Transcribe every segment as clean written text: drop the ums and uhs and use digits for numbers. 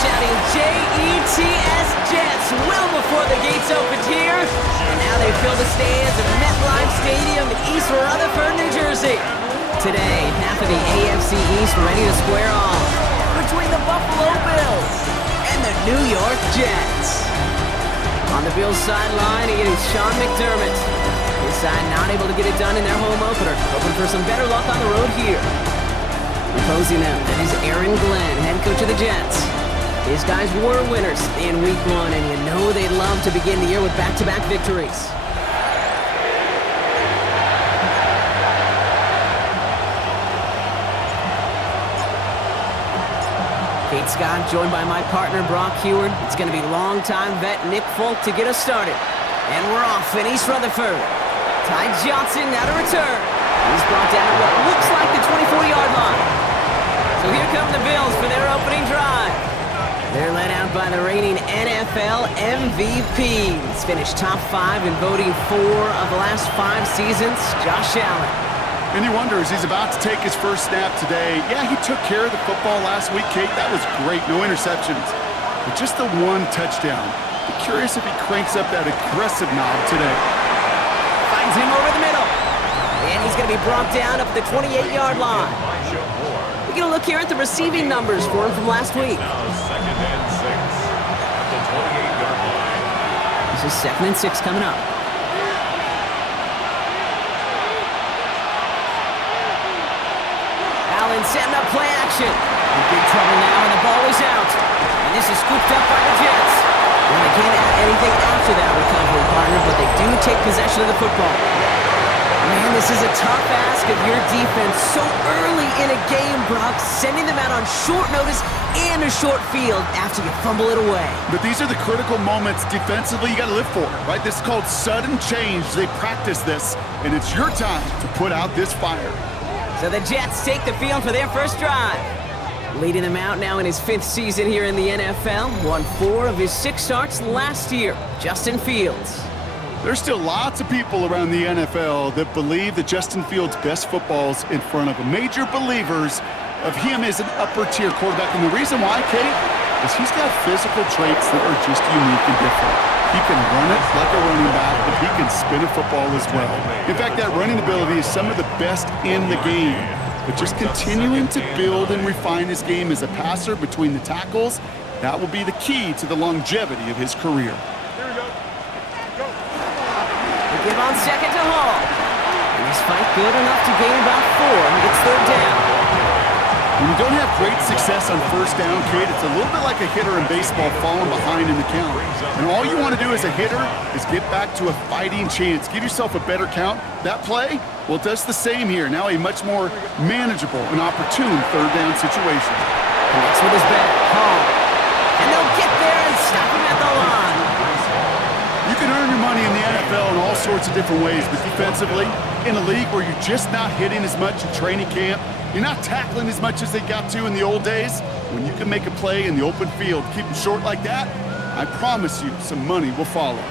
shouting J-E-T-S Jets well before the gates opened here. And now they fill the stands at MetLife Stadium in East Rutherford, New Jersey. Today, half of the AFC East ready to square off between the Buffalo Bills and the New York Jets. On the Bills sideline, it is Sean McDermott. His side not able to get it done in their home opener, hoping for some better luck on the road here. Opposing them, that is Aaron Glenn, head coach of the Jets. These guys were winners in Week 1, and you know they'd love to begin the year with back-to-back victories. Kate Scott joined by my partner, Brock Heward. It's going to be longtime vet Nick Folk to get us started. And we're off in East Rutherford. Ty Johnson now to return. He's brought down at what looks like the 24-yard line. So here come the Bills for their opening drive. They're led out by the reigning NFL MVP. He's finished top 5 in voting 4 of the last 5 seasons, Josh Allen. And he wonders, he's about to take his first snap today. Yeah, he took care of the football last week, Kate. That was great. No interceptions. But just the one touchdown. Be curious if he cranks up that aggressive knob today. Finds him over the middle. And he's going to be brought down up at the 28-yard line. We get a look here at the receiving numbers for him from last week. Now 2nd and 6 at the 28-yard line. This is 2nd and 6 coming up. Allen setting up play action. In big trouble now, and the ball is out. And this is scooped up by the Jets. Well, they can't add anything after that recovery, partner, but they do take possession of the football. Man, this is a tough ask of your defense so early in a game, Brock, sending them out on short notice and a short field after you fumble it away. But these are the critical moments defensively you got to live for, right? This is called sudden change. They practice this, and it's your time to put out this fire. So the Jets take the field for their first drive. Leading them out now in his 5th season here in the NFL, won 4 of his 6 starts last year, Justin Fields. There's still lots of people around the NFL that believe that Justin Fields' best football's in front of them. Major believers of him as an upper-tier quarterback. And the reason why, Kate, is he's got physical traits that are just unique and different. He can run it like a running back, but he can spin a football as well. In fact, that running ability is some of the best in the game. But just continuing to build and refine his game as a passer between the tackles, that will be the key to the longevity of his career. Give on 2nd to Hall. And he's fight good enough to gain about 4. It's 3rd down. When you don't have great success on 1st down, Kate, it's a little bit like a hitter in baseball falling behind in the count. And all you want to do as a hitter is get back to a fighting chance. Give yourself a better count. That play, well, it does the same here. Now a much more manageable and opportune 3rd down situation. Connects with his back. Hall. And they'll get there and stop him at the line. You can earn your money in the NFL in all sorts of different ways, but defensively, in a league where you're just not hitting as much in training camp, you're not tackling as much as they got to in the old days, when you can make a play in the open field, keep them short like that, I promise you some money will follow.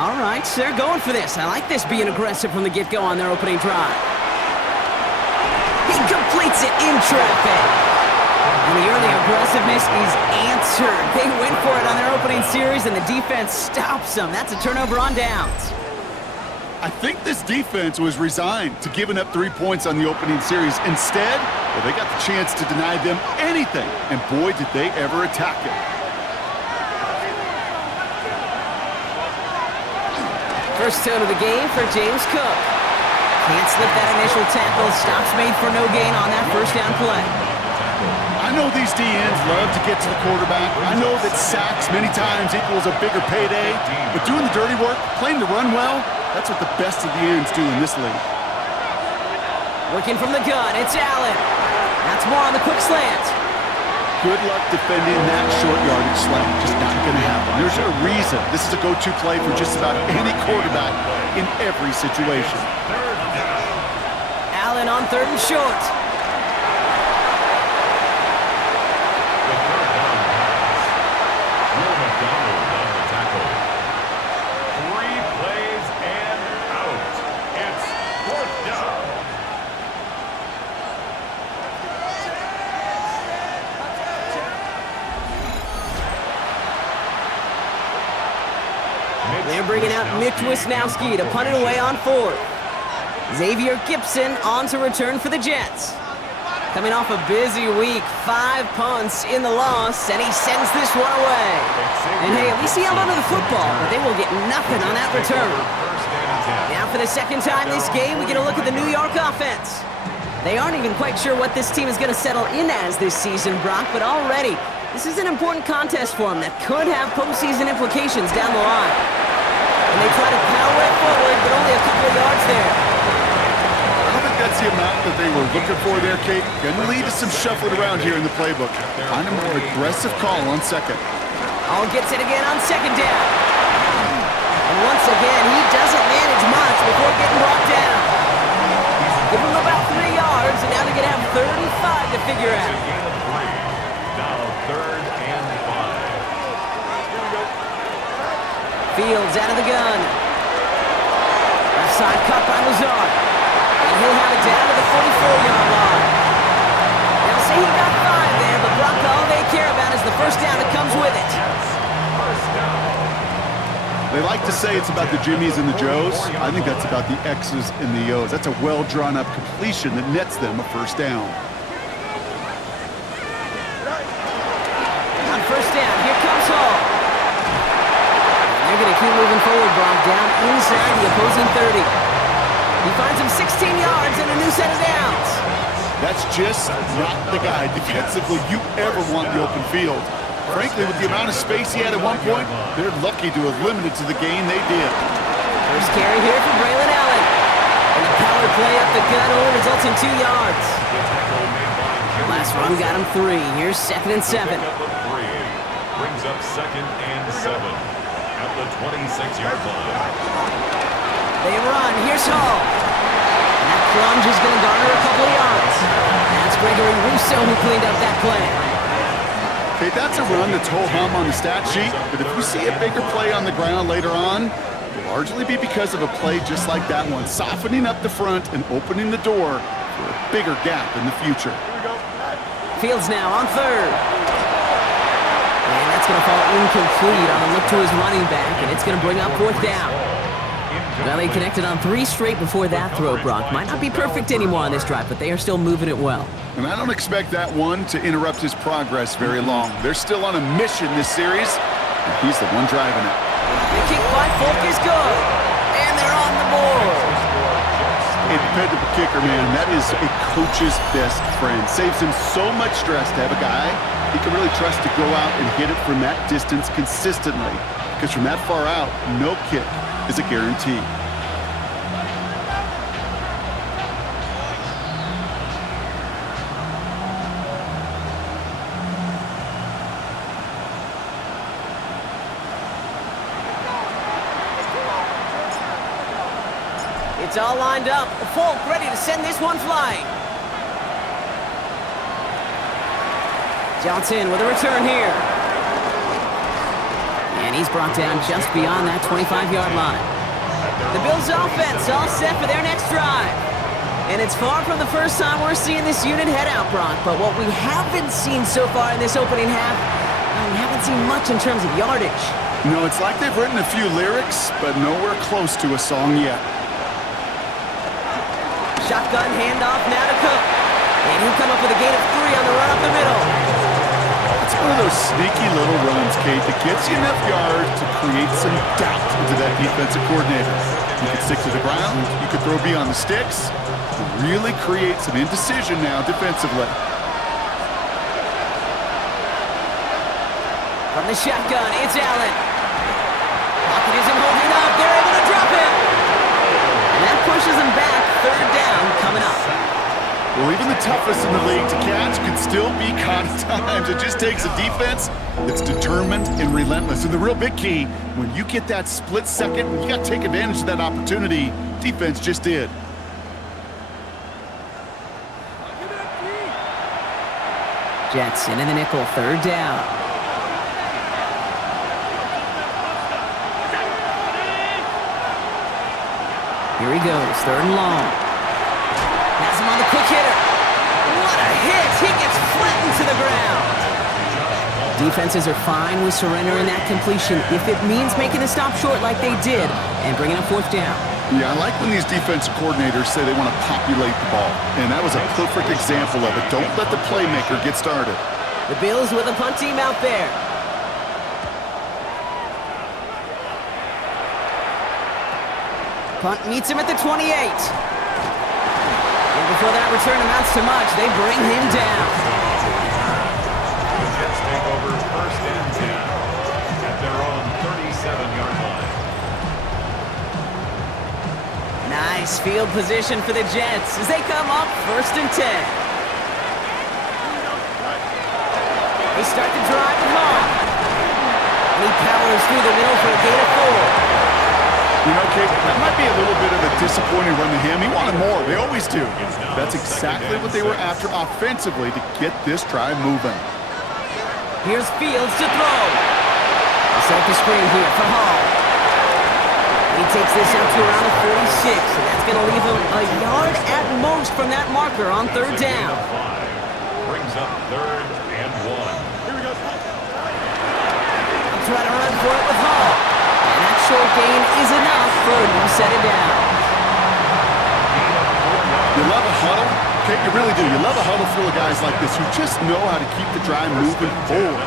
All right, so they're going for this. I like this being aggressive from the get-go on their opening drive. He completes it in traffic. And the early aggressiveness is answered. They went for it on their opening series, and the defense stops them. That's a turnover on downs. I think this defense was resigned to giving up 3 points on the opening series. Instead, well, they got the chance to deny them anything, and boy, did they ever attack it. First tone of the game for James Cook. Can't slip that initial tackle. Stops made for no gain on that 1st down play. I know these DNs love to get to the quarterback. I know that sacks many times equals a bigger payday, but doing the dirty work, playing to run well, that's what the best of the ends do in this league. Working from the gun, it's Allen. That's more on the quick slant. Good luck defending that short yardage slant. Just not going to happen. There's a reason this is a go-to play for just about any quarterback in every situation. Allen on 3rd and short. They're bringing out Mitch Wisnowski to punt it away on fourth. Xavier Gipson on to return for the Jets. Coming off a busy week, 5 punts in the loss, and he sends this one away. And hey, at least he held onto the football, but they will get nothing on that return. Now for the second time this game, we get a look at the New York offense. They aren't even quite sure what this team is going to settle in as this season, Brock, but already, this is an important contest for them that could have postseason implications down the line. And they try to power it forward, but only a couple of yards there. I don't think that's the amount that they were looking for there, Kate. Going to lead to some shuffling around here in the playbook. Find a more aggressive call on second. All gets it again on second down. And once again, he doesn't manage much before getting brought down. Give him about 3 yards, and now they're going to have 3rd and 5 to figure out. Now 3rd and 5. Fields out of the gun. Left side cut by Lazard. And he'll have it down to the 44-yard line. They'll say he got 5 there, but Brock, all they care about is the first down that comes with it. First down. They like to say it's about the Jimmies and the Joes. I think that's about the X's and the O's. That's a well-drawn-up completion that nets them a first down. On first down, here comes Hall. And they're going to keep moving forward, Brock, down inside the opposing 30. He finds him 16 yards and a new set of downs. That's just not the guy defensively you ever want in the open field. Frankly, with the amount of space he had at one point, they're lucky to have limited to the gain they did. First carry here for Braylon Allen. And the power play up the gut only results in 2 yards. Last run got him 3. Here's 2nd and 7. Brings up 2nd and 7 at the 26-yard line. They run. Here's Hall. And that plunge is going to garner a couple of yards. That's Gregory Rousseau who cleaned up that play. Okay, that's a run that's ho-hum on the stat sheet, but if we see a bigger play on the ground later on, it'll largely be because of a play just like that one, softening up the front and opening the door for a bigger gap in the future. Fields now on 3rd. And that's going to fall incomplete on a look to his running back, and it's going to bring up 4th down. Well, they connected on 3 straight before that throw, Brock. Might not be perfect anymore on this drive, but they are still moving it well. And I don't expect that one to interrupt his progress very long. They're still on a mission this series, and he's the one driving it. The kick by Folk is good, and they're on the board. A dependable kicker, man, that is a coach's best friend. Saves him so much stress to have a guy he can really trust to go out and hit it from that distance consistently. Because from that far out, no kick is a guarantee. It's all lined up. Folk ready to send this one flying. Johnson with a return here. And he's brought down just beyond that 25-yard line. The Bills offense all set for their next drive. And it's far from the first time we're seeing this unit head out, Brock. But what we haven't seen so far in this opening half, we haven't seen much in terms of yardage. No, it's like they've written a few lyrics, but nowhere close to a song yet. Shotgun handoff now to Cook. And he'll come up with a gain of 3 on the run up the middle. It's one of those sneaky little runs, Kate, that gets you enough yards to create some doubt into that defensive coordinator. You can stick to the ground, you can throw beyond the sticks, and really create some indecision now defensively. From the shotgun, it's Allen. Pocket isn't holding up. They're able to drop him. And that pushes him back. 3rd down coming up. Well, even the toughest in the league to catch can still be caught at times. It just takes a defense that's determined and relentless. And the real big key, when you get that split second, you got to take advantage of that opportunity. Defense just did. Jets into the nickel, 3rd down. Here he goes, 3rd and long. Has him on the quick hitter. What a hit! He gets flattened to the ground. Defenses are fine with surrendering that completion if it means making a stop short like they did and bringing up 4th down. Yeah, I like when these defensive coordinators say they want to populate the ball. And that was a perfect example of it. Don't let the playmaker get started. The Bills with a punt team out there. Punt meets him at the 28. And before that return amounts to much, they bring him down. The Jets take over 1st and 10 at their own 37-yard line. Nice field position for the Jets as they come up 1st and 10. They start the drive at home. And he powers through the middle for a gain of 4. You know, Kate, that might be a little bit of a disappointing run to him. He wanted more. They always do. That's exactly what they were after offensively to get this drive moving. Here's Fields to throw. They set up the screen here for Hall. He takes this out to around the 46, and that's going to leave him a yard at most from that marker on 3rd down. Brings up 3rd and 1. Here we go. I'll try to run for it with Hall. And that short gain is enough for him to set it down. You love a huddle? Okay, you really do. You love a huddle full of guys like this who just know how to keep the drive moving forward.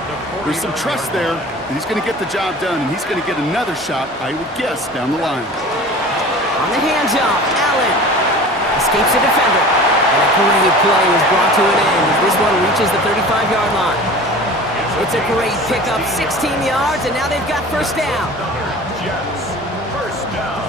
There's some trust there that he's going to get the job done, and he's going to get another shot, I would guess, down the line. On the handoff, Allen escapes the defender. And a great play is brought to an end as this one reaches the 35-yard line. It's a great pickup, 16 yards, and now they've got 1st down. Jets, 1st down.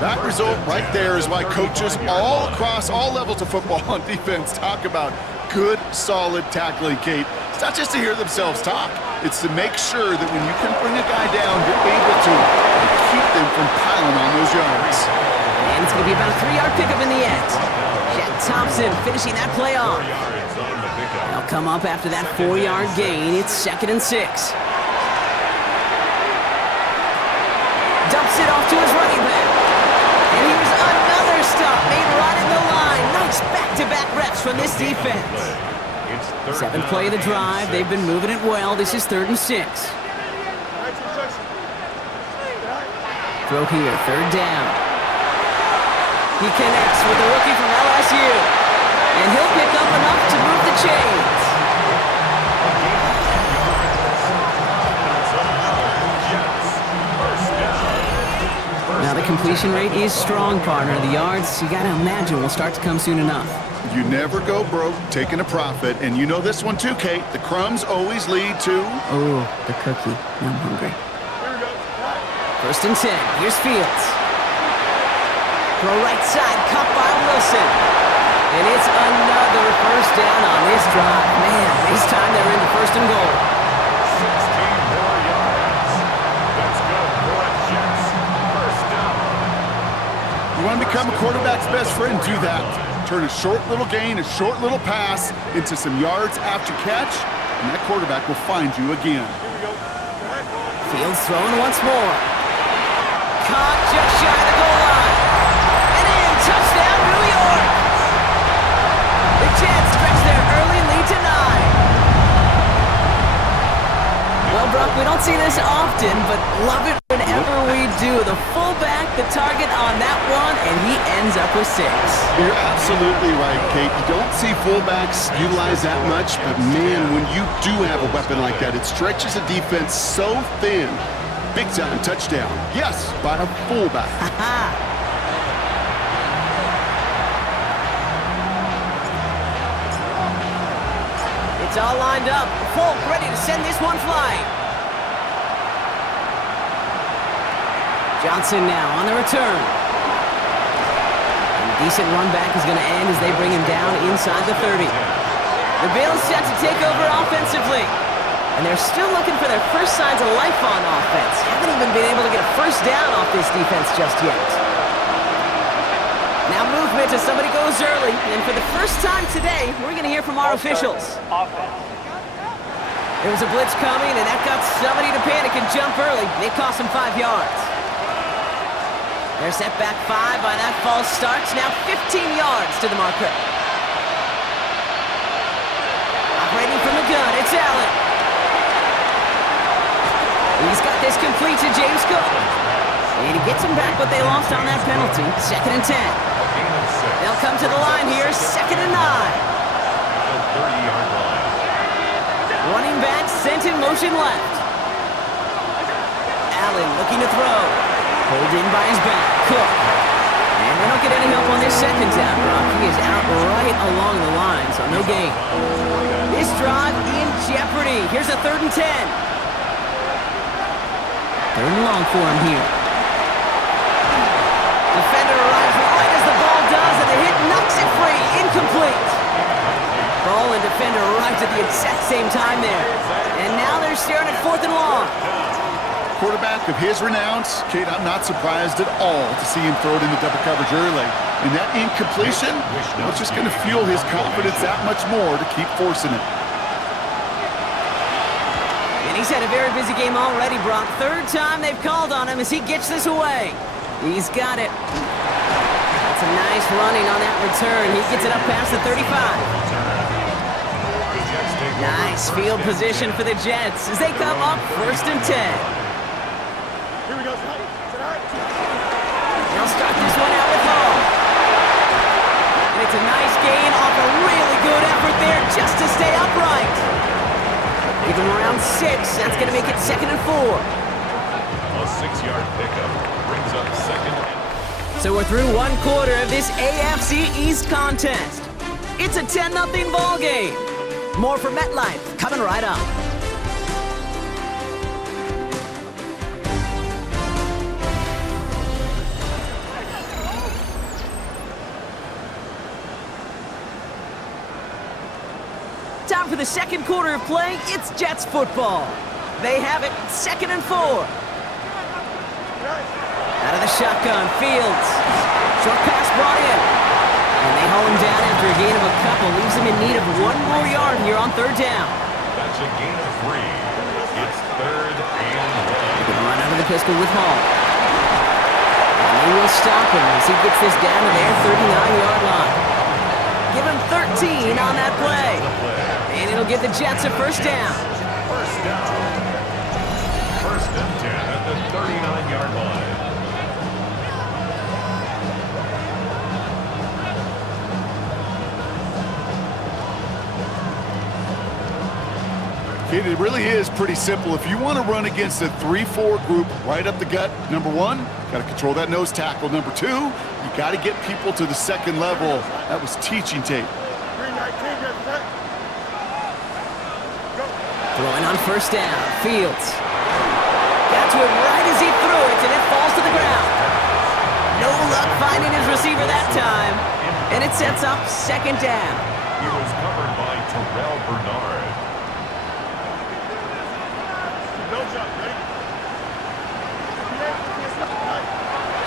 That result right there is why coaches all across all levels of football on defense talk about good, solid tackling, Kate. It's not just to hear themselves talk. It's to make sure that when you can bring a guy down, you're able to keep them from piling on those yards. And it's going to be about a 3-yard pickup in the end. Jet Thompson finishing that play off. They'll come up after that 4-yard gain. It's 2nd and 6. Dumps it off to his running back. And here's another stop made right in the line. Nice back-to-back reps from this defense. 7th play of the drive. They've been moving it well. This is 3rd and 6. Throw here, 3rd down. He connects with the rookie from LSU. And he'll pick up enough to move the chains. Now the completion rate is strong, partner. The yards, you got to imagine, will start to come soon enough. You never go broke taking a profit, and you know this one too, Kate. The crumbs always lead to... Oh, the cookie. I'm hungry. 1st and 10. Here's Fields. Throw right side, caught by Wilson. And it's another 1st down on this drive. Man, this time they're in the 1st and goal. 16 more yards. That's good for a Jets. 1st down. You want to become a quarterback's best friend? Do that. Turn a short little gain, a short little pass into some yards after catch, and that quarterback will find you again. Fields throwing once more. Caught just shy of the goal line. And in, touchdown, New York. The Jets stretch their early lead to 9. Well, Brock, we don't see this often, but love it whenever we do. The fullback, the target on that one, and he ends up with 6. You're absolutely right, Kate. You don't see fullbacks utilize that much, but man, when you do have a weapon like that, it stretches a defense so thin. Big time touchdown. Yes, by a fullback. It's all lined up. Folk ready to send this one flying. Johnson now on the return. And a decent run back is going to end as they bring him down inside the 30. The Bills set to take over offensively. And they're still looking for their first signs of life on offense. Haven't even been able to get a 1st down off this defense just yet. Now movement as somebody goes early. And for the first time today, we're going to hear from our officials. There was a blitz coming, and that got somebody to panic and jump early. It cost them 5 yards. They're set back 5 by that false start. Now 15 yards to the marker. Operating from the gun, it's Allen. this complete to James Cook. And he gets him back, but they lost on that penalty. 2nd and 10. They'll come to the line here, 2nd and 9. The 30-yard line. Running back sent in motion left. Allen looking to throw. Pulled in by his back. Cook. And they don't get any help on this 2nd down, Brock. He is out right along the line, so no gain. This drive in jeopardy. Here's a 3rd and 10. 3rd and long for him here. Defender arrives right as the ball does, and the hit knocks it free. Incomplete. Ball and defender arrived at the exact same time there. And now they're staring at 4th and long. Quarterback of his renown, Kate, I'm not surprised at all to see him throw it into double coverage early. And that incompletion, it's just going to fuel his confidence that much more to keep forcing it. And he's had a very busy game already, Brock. 3rd time they've called on him as he gets this away. He's got it. That's a nice running on that return. He gets it up past the 35. Nice field position for the Jets as they come up 1st and 10. Here we go. They'll start this one out with Hall. And it's a nice gain off a really good effort there just to stay upright. Give him around 6. That's going to make it 2nd and 4. A 6-yard pickup brings up 2nd. So we're through 1 quarter of this AFC East contest. It's a 10-0 ball game. More from MetLife coming right up. Time for the 2nd quarter of play. It's Jets football. They have it 2nd and 4. Out of the shotgun, Fields. Short pass brought in. And they haul him down after a gain of a couple. Leaves him in need of 1 more yard here on 3rd down. That's a gain of 3. It's 3rd and 1. They're going to run out of the pistol with Hall. And they will stop him as he gets this down to their 39-yard line. Give him 13 on that play. And it'll give the Jets a 1st down. 1st down. 1st and 10 at the 39-yard line. It really is pretty simple. If you want to run against a 3-4 group right up the gut, number 1, got to control that nose tackle. Number 2, you got to get people to the 2nd level. That was teaching tape. Throwing on 1st down, Fields. Got to it right as he threw it, and it falls to the ground. No luck finding his receiver that time, and it sets up 2nd down. He was covered by Terrell Bernard.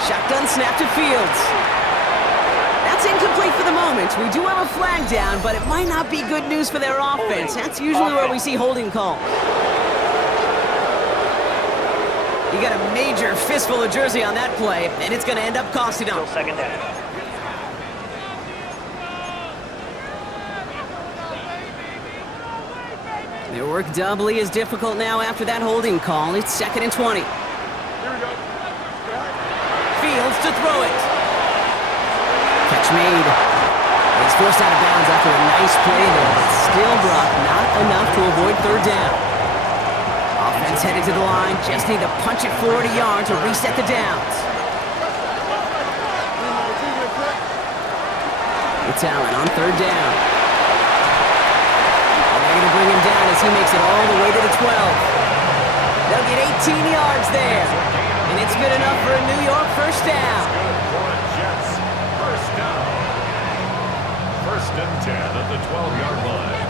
Shotgun snap to Fields. That's incomplete for the moment. We do have a flag down, but it might not be good news for their offense. That's usually where we see holding calls. You got a major fistful of jersey on that play, and it's going to end up costing them. 2nd down. Their work doubly is difficult now after that holding call. It's 2nd and 20. Fields to throw it. Catch made. He's forced out of bounds after a nice play there, but still, Brock, not enough to avoid 3rd down. Offense headed to the line. Just need to punch it 40 yards to reset the downs. It's Allen on 3rd down. And they're going to bring him down as he makes it all the way to the 12. They'll get 18 yards there. And it's good enough for a New York 1st down. For a Jets 1st down. 1st and 10 at the 12-yard line.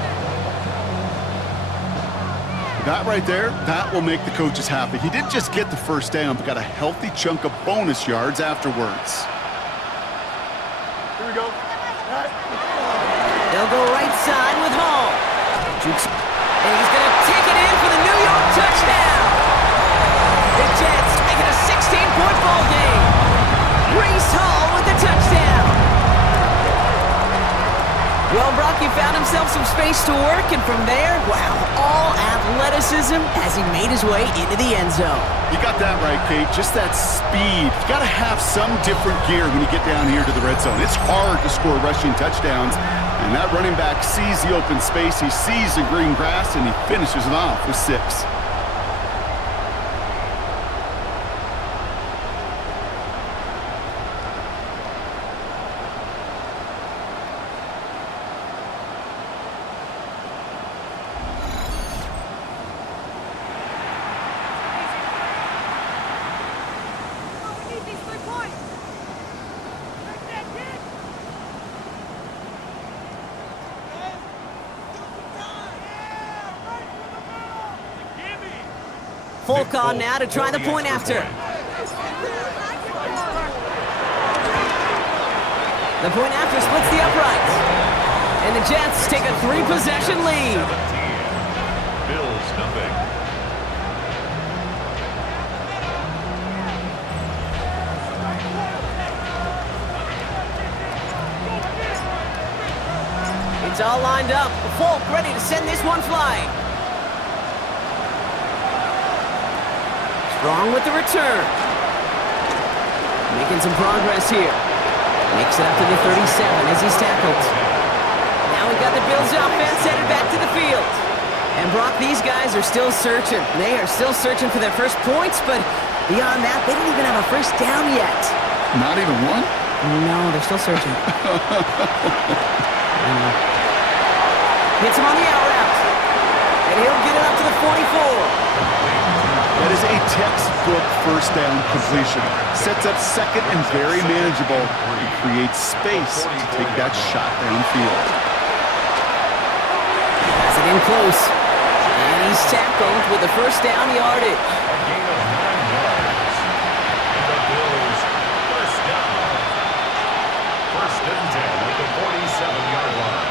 That right there, that will make the coaches happy. He didn't just get the 1st down, but got a healthy chunk of bonus yards afterwards. Here we go. They'll go right side with Hall. And he's going to take it in for the New York touchdown. The Jets make it a 16-point ball game. Breece Hall with the touchdown. Well, Brock, he found himself some space to work, and from there, wow, all athletic. athleticism as he made his way into the end zone. You got that right, Kate. Just that speed. You got to have some different gear when you get down here to the red zone. It's hard to score rushing touchdowns, and that running back sees the open space, he sees the green grass, and he finishes it off with 6. Folk on now to try the point after. The point after splits the uprights. And the Jets take a 3-possession lead. 17. Bills nothing. It's all lined up. Folk ready to send this one flying. Strong with the return. Making some progress here. Makes it up to the 37 as he's tackled. Now we got the Bills offense headed back to the field. And Brock, these guys are still searching. They are still searching for their first points, but beyond that, they don't even have a first down yet. Not even one? No, they're still searching. Hits him on the out route. And he'll get it up to the 44. That is a textbook first down completion. Sets up second and very manageable and creates space to take that shot downfield. Pass it in close. And he's tackled with the first down yardage. A gain of 9 yards. And the Bills first down. First and 10 at the 47-yard line.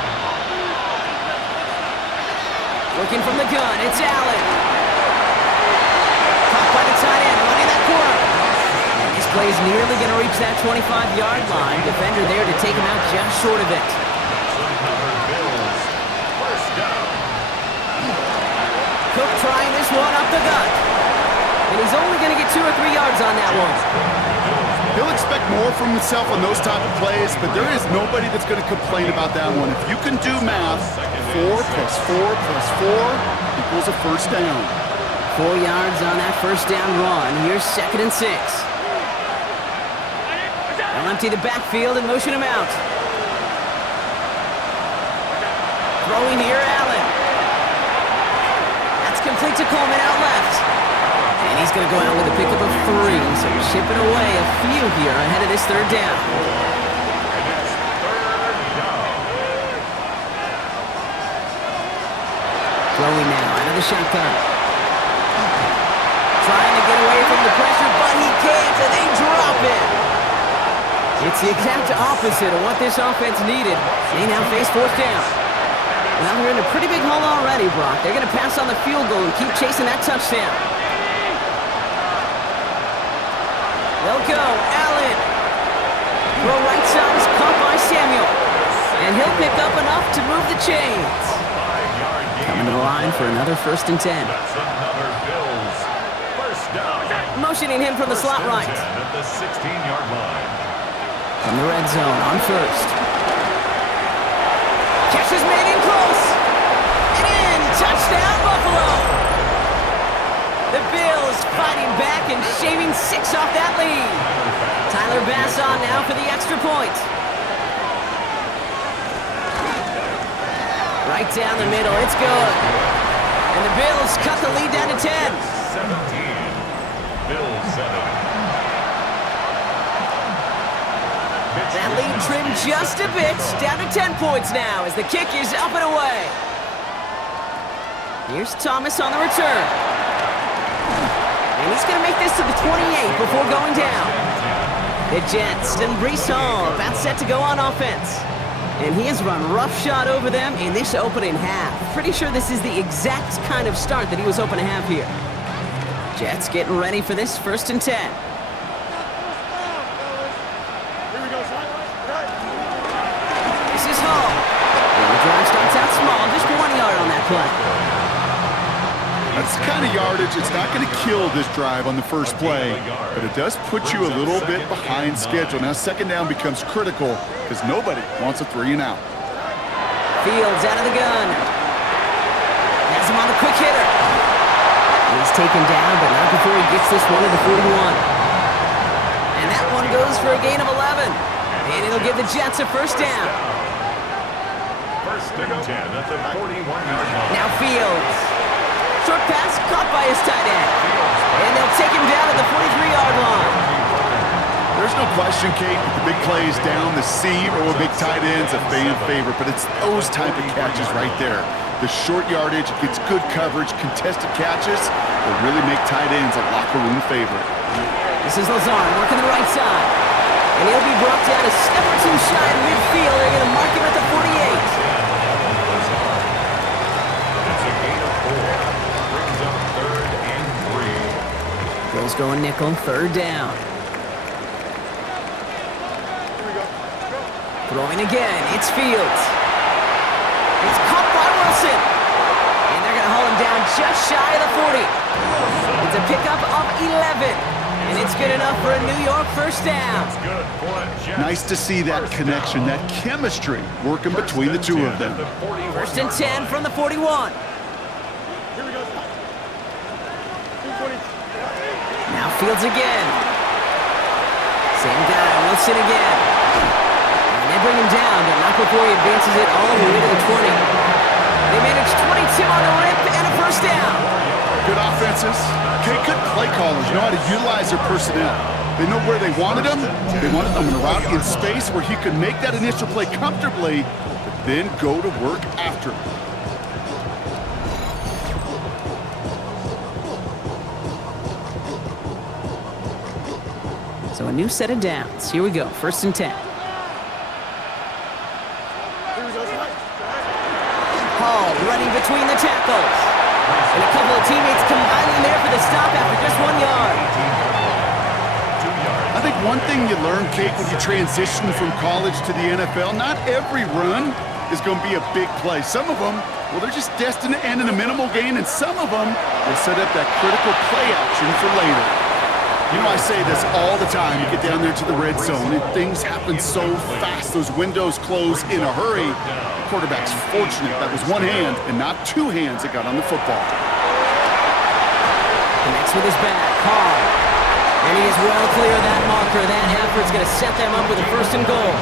Looking from the gun, it's Allen. Caught by the tight end, running that corner. And this play is nearly going to reach that 25-yard line. Defender there to take him out just short of it. Another Bills first down. Cook trying this one up the gut. And he's only going to get 2 or 3 yards on that one. He'll expect more from himself on those type of plays, but there is nobody that's going to complain about that one. If you can do math, 4 plus 4 plus 4 equals a first down. 4 yards on that first down run. Here's 2nd and 6. They'll empty the backfield and motion him out. Throwing here, Allen. That's complete to Coleman out left. And he's going to go out with a pickup of 3. So chipping away a few here ahead of this 3rd down. And it's 3rd down. Throwing now out of the shotgun. Trying to get away from the pressure, but he can't, and they drop it. It's the exact opposite of what this offense needed. They now face 4th down. Well, they're in a pretty big hole already, Brock. They're going to pass on the field goal and keep chasing that touchdown. They'll go. Allen. Throw right side is caught by Samuel. And he'll pick up enough to move the chains. 5-yard gain. Coming to the line for another 1st and 10. That's another Bills first down. Motioning him from the slot right. At the 16-yard line. From the red zone on 1st. Catch is made in close. And in. Touchdown, Buffalo. The Bills fighting back and shaving 6 off that lead. Tyler Bass on now for the extra point. Right down the middle. It's good. And the Bills cut the lead down to 10. 17. Bills 7. That lead trimmed just a bit, down to 10 points now as the kick is up and away. Here's Thomas on the return. And he's going to make this to the 28 before going down. The Jets and Breece Hall about set to go on offense. And he has run roughshod over them in this opening half. Pretty sure this is the exact kind of start that he was hoping to have here. Jets getting ready for this 1st and 10. This is Hall. And the drive starts out small, just 1 yard on that play. That's the kind of yardage. It's not going to kill this drive on the first play, but it does put you a little bit behind schedule. Now second down becomes critical because nobody wants a 3-and-out. Fields out of the gun. Has him on the quick hitter. He's taken down, but not before he gets this one to the 41. And that one goes for a gain of 11. And it'll give the Jets a first down. First and 10 at the 41-yard line. Now Fields. Short pass caught by his tight end. And they'll take him down at the 43-yard line. There's no question, Kate, the big plays down the seam or big tight ends a fan favorite, but it's those type of catches right there. The short yardage gets good coverage, contested catches will really make tight ends a locker room favorite. This is Lazard working the right side. And he'll be brought down a step or two shy in midfield. They're going to mark him at the 48. That's a gain of 4. Brings up 3rd and 3. Bills going nickel, third down. Throwing again, it's Fields. It's caught by Wilson. And they're going to haul him down just shy of the 40. It's a pickup of 11. And it's good enough for a New York first down. Nice to see that connection, that chemistry working between the two of them. First and 10 from the 41. Here we go. 220. Now Fields again. Same guy, Wilson again. And they bring him down, but not before he advances it all the way to the 20. They manage 22 on the rip and a first down. Good offenses. Okay, good play callers know how to utilize their personnel. They know where they wanted him. They wanted him in a route in space where he could make that initial play comfortably, but then go to work after it. So a new set of downs. Here we go, first and 10. Hall running between the tackles. And a couple of teammates combining there for the stop after just 1 yard. I think one thing you learn, Kate, when you transition from college to the NFL, not every run is going to be a big play. Some of them, well, they're just destined to end in a minimal gain, and some of them will set up that critical play action for later. You know, I say this all the time. You get down there to the red zone, and things happen so fast. Those windows close in a hurry. The quarterback's fortunate that was one hand and not two hands that got on the football. Connects with his back, Hall. And he is well clear of that marker. That effort's going to set them up with a first and goal.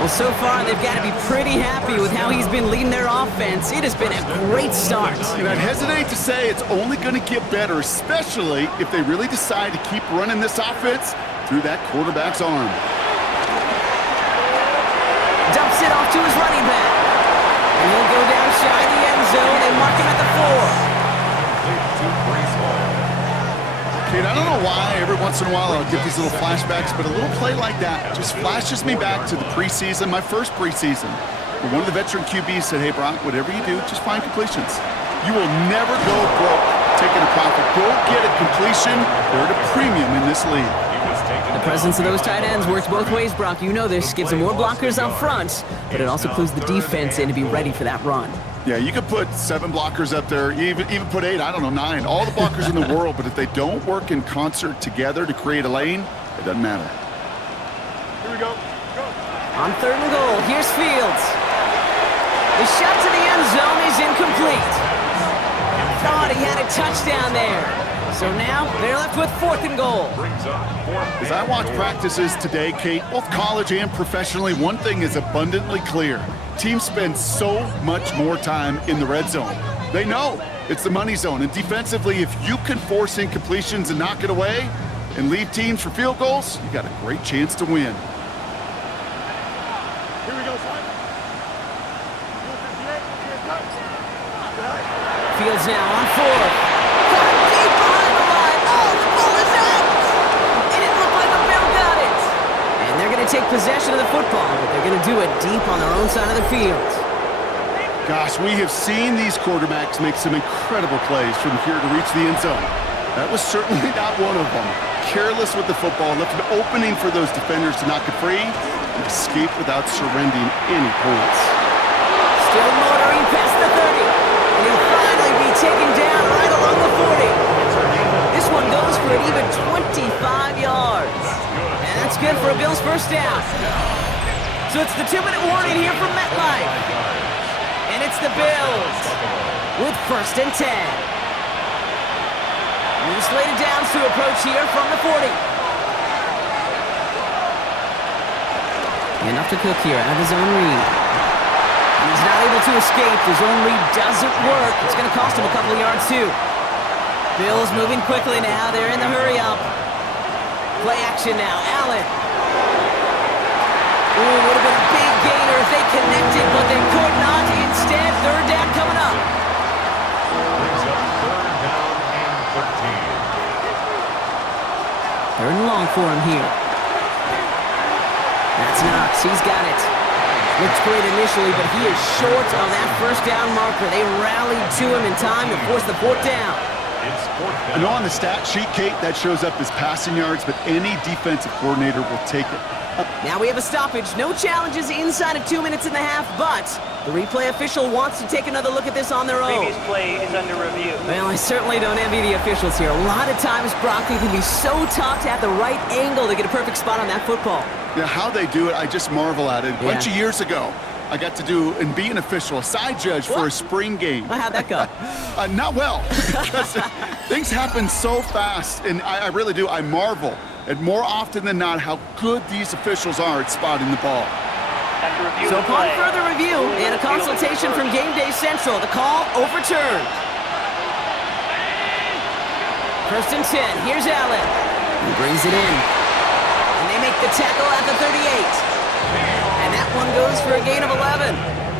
Well, so far, they've got to be pretty happy with how he's been leading their offense. It has been a great start. And I'd hesitate to say it's only going to get better, especially if they really decide to keep running this offense through that quarterback's arm. Dumps it off to his running back. And he'll go down shy of the end zone and mark him at the 4. Kate, I don't know why every once in a while I'll get these little flashbacks, but a little play like that just flashes me back to the preseason, my first preseason, where one of the veteran QBs said, hey, Brock, whatever you do, just find completions. You will never go broke taking a profit. Go get a completion. They're at a premium in this league. The presence of those tight ends works both ways, Brock. You know this. Gives them more blockers up front, but it also clues the defense in to be ready for that run. Yeah, you could put 7 blockers up there, even put 8, I don't know, 9, all the blockers in the world, but if they don't work in concert together to create a lane, it doesn't matter. Here we go. Go. On third and goal, here's Fields. The shot to the end zone is incomplete. Thought he had a touchdown there. So now they're left with fourth and goal. As I watch practices today, Kate, both college and professionally, one thing is abundantly clear. Teams spend so much more time in the red zone. They know it's the money zone. And defensively, if you can force incompletions and knock it away and leave teams for field goals, you got a great chance to win. Here we go, son. Fields now on fourth. Caught deep behind the line. Oh, the ball is out. It didn't look like a Bill got it. And they're going to take possession of the football, but they're going to do it deep on their own side of the field. Gosh, we have seen these quarterbacks make some incredible plays from here to reach the end zone. That was certainly not one of them. Careless with the football, left an opening for those defenders to knock it free and escape without surrendering any points. Still motoring past the 30. And he'll finally be taken down right first down. So it's the 2-minute warning here from MetLife. And it's the Bills with 1st and 10. New slated downs to approach here from the 40. Enough to Cook here out of his own read. He's not able to escape. His own read doesn't work. It's going to cost him a couple of yards, too. Bills moving quickly now. They're in the hurry-up. Play action now. Allen. Ooh, would have been a big gainer if they connected, but they could not. Instead, 3rd down coming up. Brings up 3rd down and 13. 3rd and long for him here. That's Knox. He's got it. Looks great initially, but he is short of that 1st down marker. They rallied to him in time to force the 4th down. It's 4th I down. know on the stat sheet, Kate, that shows up as passing yards, but any defensive coordinator will take it. Now we have a stoppage. No challenges inside of 2 minutes and a half, but the replay official wants to take another look at this on their own. Previous play is under review. Well, I certainly don't envy the officials here. A lot of times, Broccoli can be so tough to have the right angle to get a perfect spot on that football. Yeah, how they do it, I just marvel at it. A bunch of years ago, I got to do and be an official, a side judge for a spring game. Well, how'd that go? Not well, because things happen so fast, and I really do. I marvel at more often than not how good these officials are at spotting the ball. After review So of upon play, further review and a consultation from Game Day Central, the call overturned. 1st and 10. Here's Allen. He brings it in. And they make the tackle at the 38. And that one goes for a gain of 11.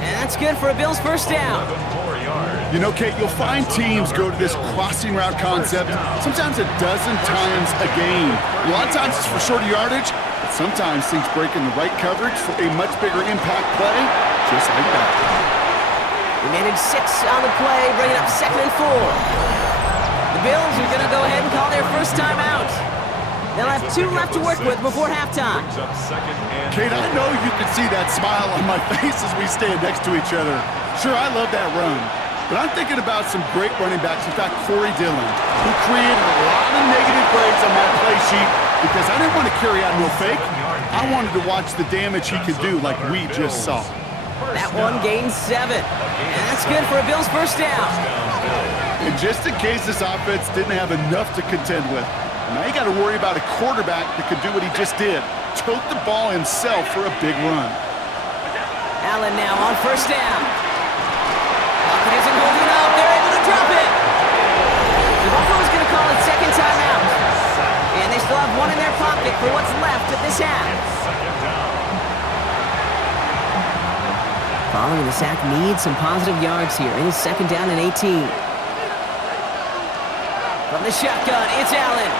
And that's good for a Bills 1st down. 4 yards. You know, Kate, you'll find teams go to this crossing route concept sometimes a dozen times a game. A lot of times it's for shorter yardage, but sometimes things break in the right coverage for a much bigger impact play, just like that. They managed 6 on the play, bringing up 2nd and 4. The Bills are going to go ahead and call their 1st time out. They'll have 2 left to work with before halftime. Brings up 2nd and Kate, I know you can see that smile on my face as we stand next to each other. Sure, I love that run. But I'm thinking about some great running backs. In fact, Corey Dillon, who created a lot of negative grades on my play sheet because I didn't want to carry out no fake. I wanted to watch the damage he could do like we just saw. That one gained 7. And that's good for a Bills 1st down. And just in case this offense didn't have enough to contend with, now you got to worry about a quarterback that could do what he just did, tote the ball himself for a big run. Allen now on 1st down. Lockett isn't holding up. They're able to drop it. The Buffalo's going to call it 2nd timeout. And they still have 1 in their pocket for what's left of this half. Following the sack needs some positive yards here. It is 2nd down and 18. From the shotgun, it's Allen.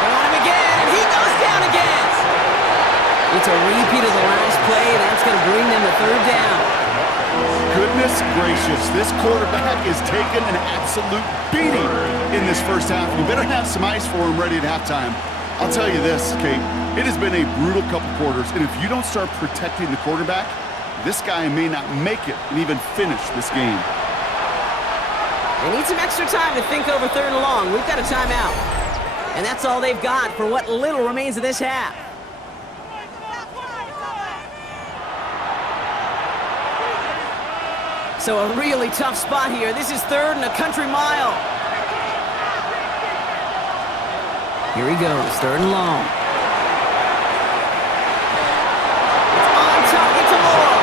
They want him again, and he goes down again. It's a repeat of the last play. That's going to bring them to 3rd down. Goodness gracious, this quarterback is taking an absolute beating in this 1st half. You better have some ice for him ready at halftime. I'll tell you this, Kate, it has been a brutal couple quarters, and if you don't start protecting the quarterback, this guy may not make it and even finish this game. They need some extra time to think over 3rd and long. We've got a timeout. And that's all they've got for what little remains of this half. So a really tough spot here. This is 3rd and a country mile. Here he goes, 3rd and long. It's on target to Moore.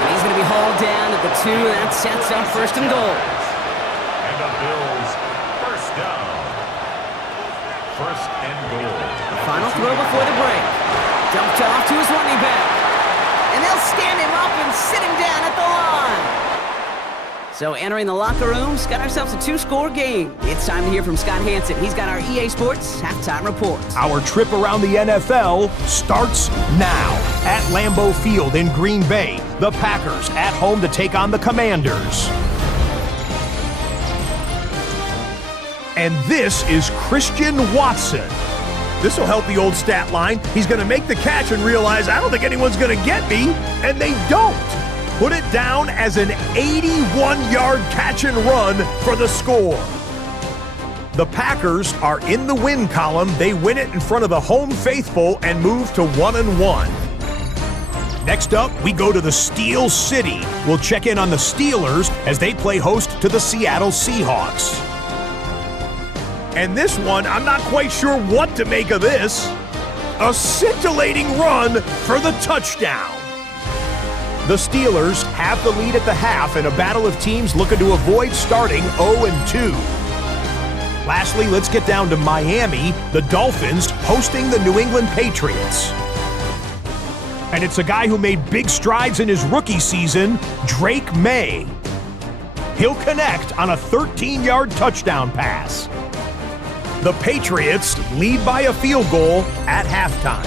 And he's going to be hauled down at the 2. That sets up 1st and goal. And the Bills 1st down. 1st and goal. The final throw before the break. Dumped off to his running back. And they'll stand him up and sit him down at the line. So entering the locker rooms, got ourselves a 2-score game. It's time to hear from Scott Hansen. He's got our EA Sports halftime report. Our trip around the NFL starts now. At Lambeau Field in Green Bay, the Packers at home to take on the Commanders. And this is Christian Watson. This will help the old stat line. He's going to make the catch and realize, I don't think anyone's going to get me, and they don't. Put it down as an 81-yard catch and run for the score. The Packers are in the win column. They win it in front of the home faithful and move to 1-1. Next up, we go to the Steel City. We'll check in on the Steelers as they play host to the Seattle Seahawks. And this one, I'm not quite sure what to make of this. A scintillating run for the touchdown. The Steelers have the lead at the half in a battle of teams looking to avoid starting 0-2. Lastly, let's get down to Miami, the Dolphins hosting the New England Patriots. And it's a guy who made big strides in his rookie season, Drake May. He'll connect on a 13-yard touchdown pass. The Patriots lead by a field goal at halftime.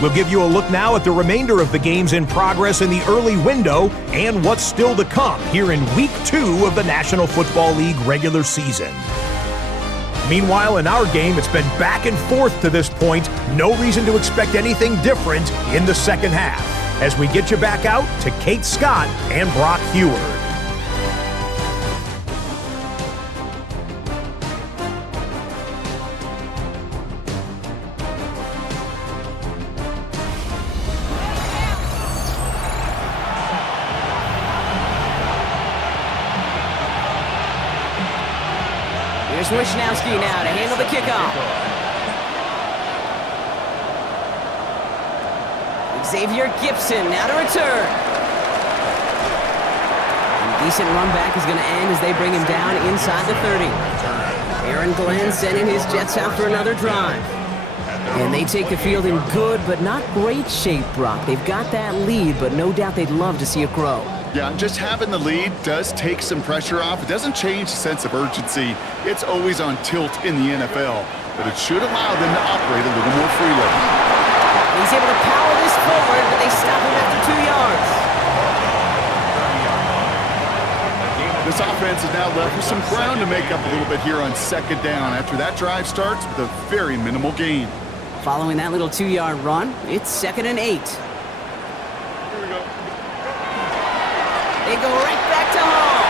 We'll give you a look now at the remainder of the games in progress in the early window and what's still to come here in Week 2 of the National Football League regular season. Meanwhile, in our game, it's been back and forth to this point. No reason to expect anything different in the second half as we get you back out to Kate Scott and Brock Heward. Here's Wishnowski now to handle the kickoff. Xavier Gibson now to return. And a decent run back is going to end as they bring him down inside the 30. Aaron Glenn sending his Jets out for another drive. And they take the field in good but not great shape, Brock. They've got that lead, but no doubt they'd love to see it grow. Yeah, just having the lead does take some pressure off. It doesn't change the sense of urgency. It's always on tilt in the NFL, but it should allow them to operate a little more freely. He's able to power this forward, but they stop him after 2 yards. This offense is now left with some ground to make up a little bit here on second down after that drive starts with a very minimal gain. Following that little 2-yard run, it's 2nd and 8. They go right back to Hall.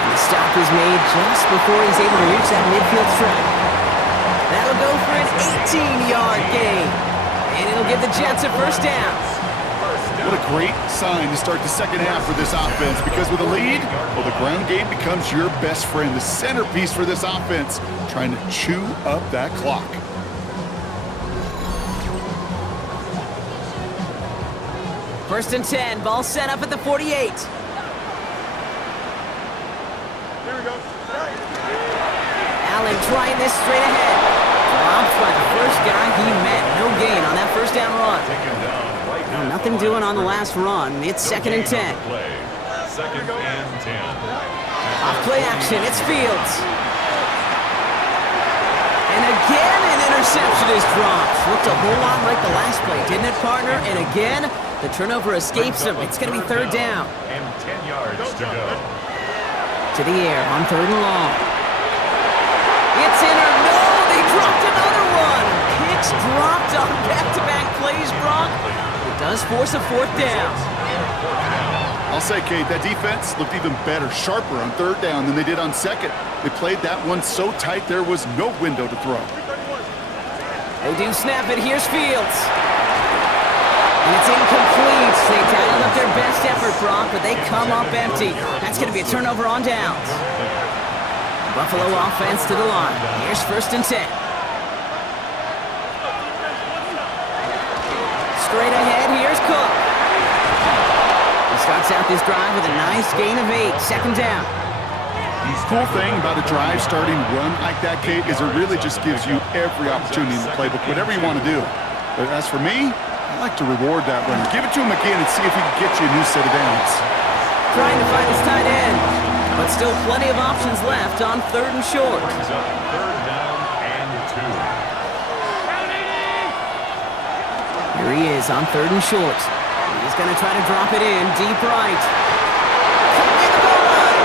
And the stop is made just before he's able to reach that midfield strip. That'll go for an 18-yard gain. And it'll give the Jets a first down. What a great sign to start the second half for this offense, because with a lead, well, the ground game becomes your best friend, the centerpiece for this offense, trying to chew up that clock. First and 10, ball set up at the 48. Here we go. Allen trying this straight ahead. Dropped by the first guy he met. No gain on that first down run. No, nothing doing on the last run. It's 2nd and 10. Second and 10. Off play action, it's Fields. And again, an interception is dropped. Looked a whole lot like the last play, didn't it, partner? And again, the turnover escapes him. It's going to be 3rd down. And 10 yards to go. To the air on 3rd and long. It's in or no, they dropped another one. Picks dropped on back-to-back plays, Brock. It does force a 4th down. I'll say, Kate, that defense looked even better, sharper on 3rd down than they did on 2nd. They played that one so tight there was no window to throw. They do snap it. Here's Fields. And it's incomplete. They dialed up their best effort, Brock, but they come up empty. That's going to be a turnover on downs. Buffalo offense to the line. Here's 1st and 10. Straight ahead, here's Cook. He starts out this drive with a nice gain of 8. 2nd down. The cool thing about a drive starting run like that, Kate, is it really just gives you every opportunity in the playbook, whatever you want to do. But as for me, I like to reward that runner. Give it to him again and see if he can get you a new set of downs. Trying to find his tight end, but still plenty of options left on 3rd and short. Brings up 3rd down and 2. Here he is on 3rd and short. He's going to try to drop it in deep right. Coming in the goal line.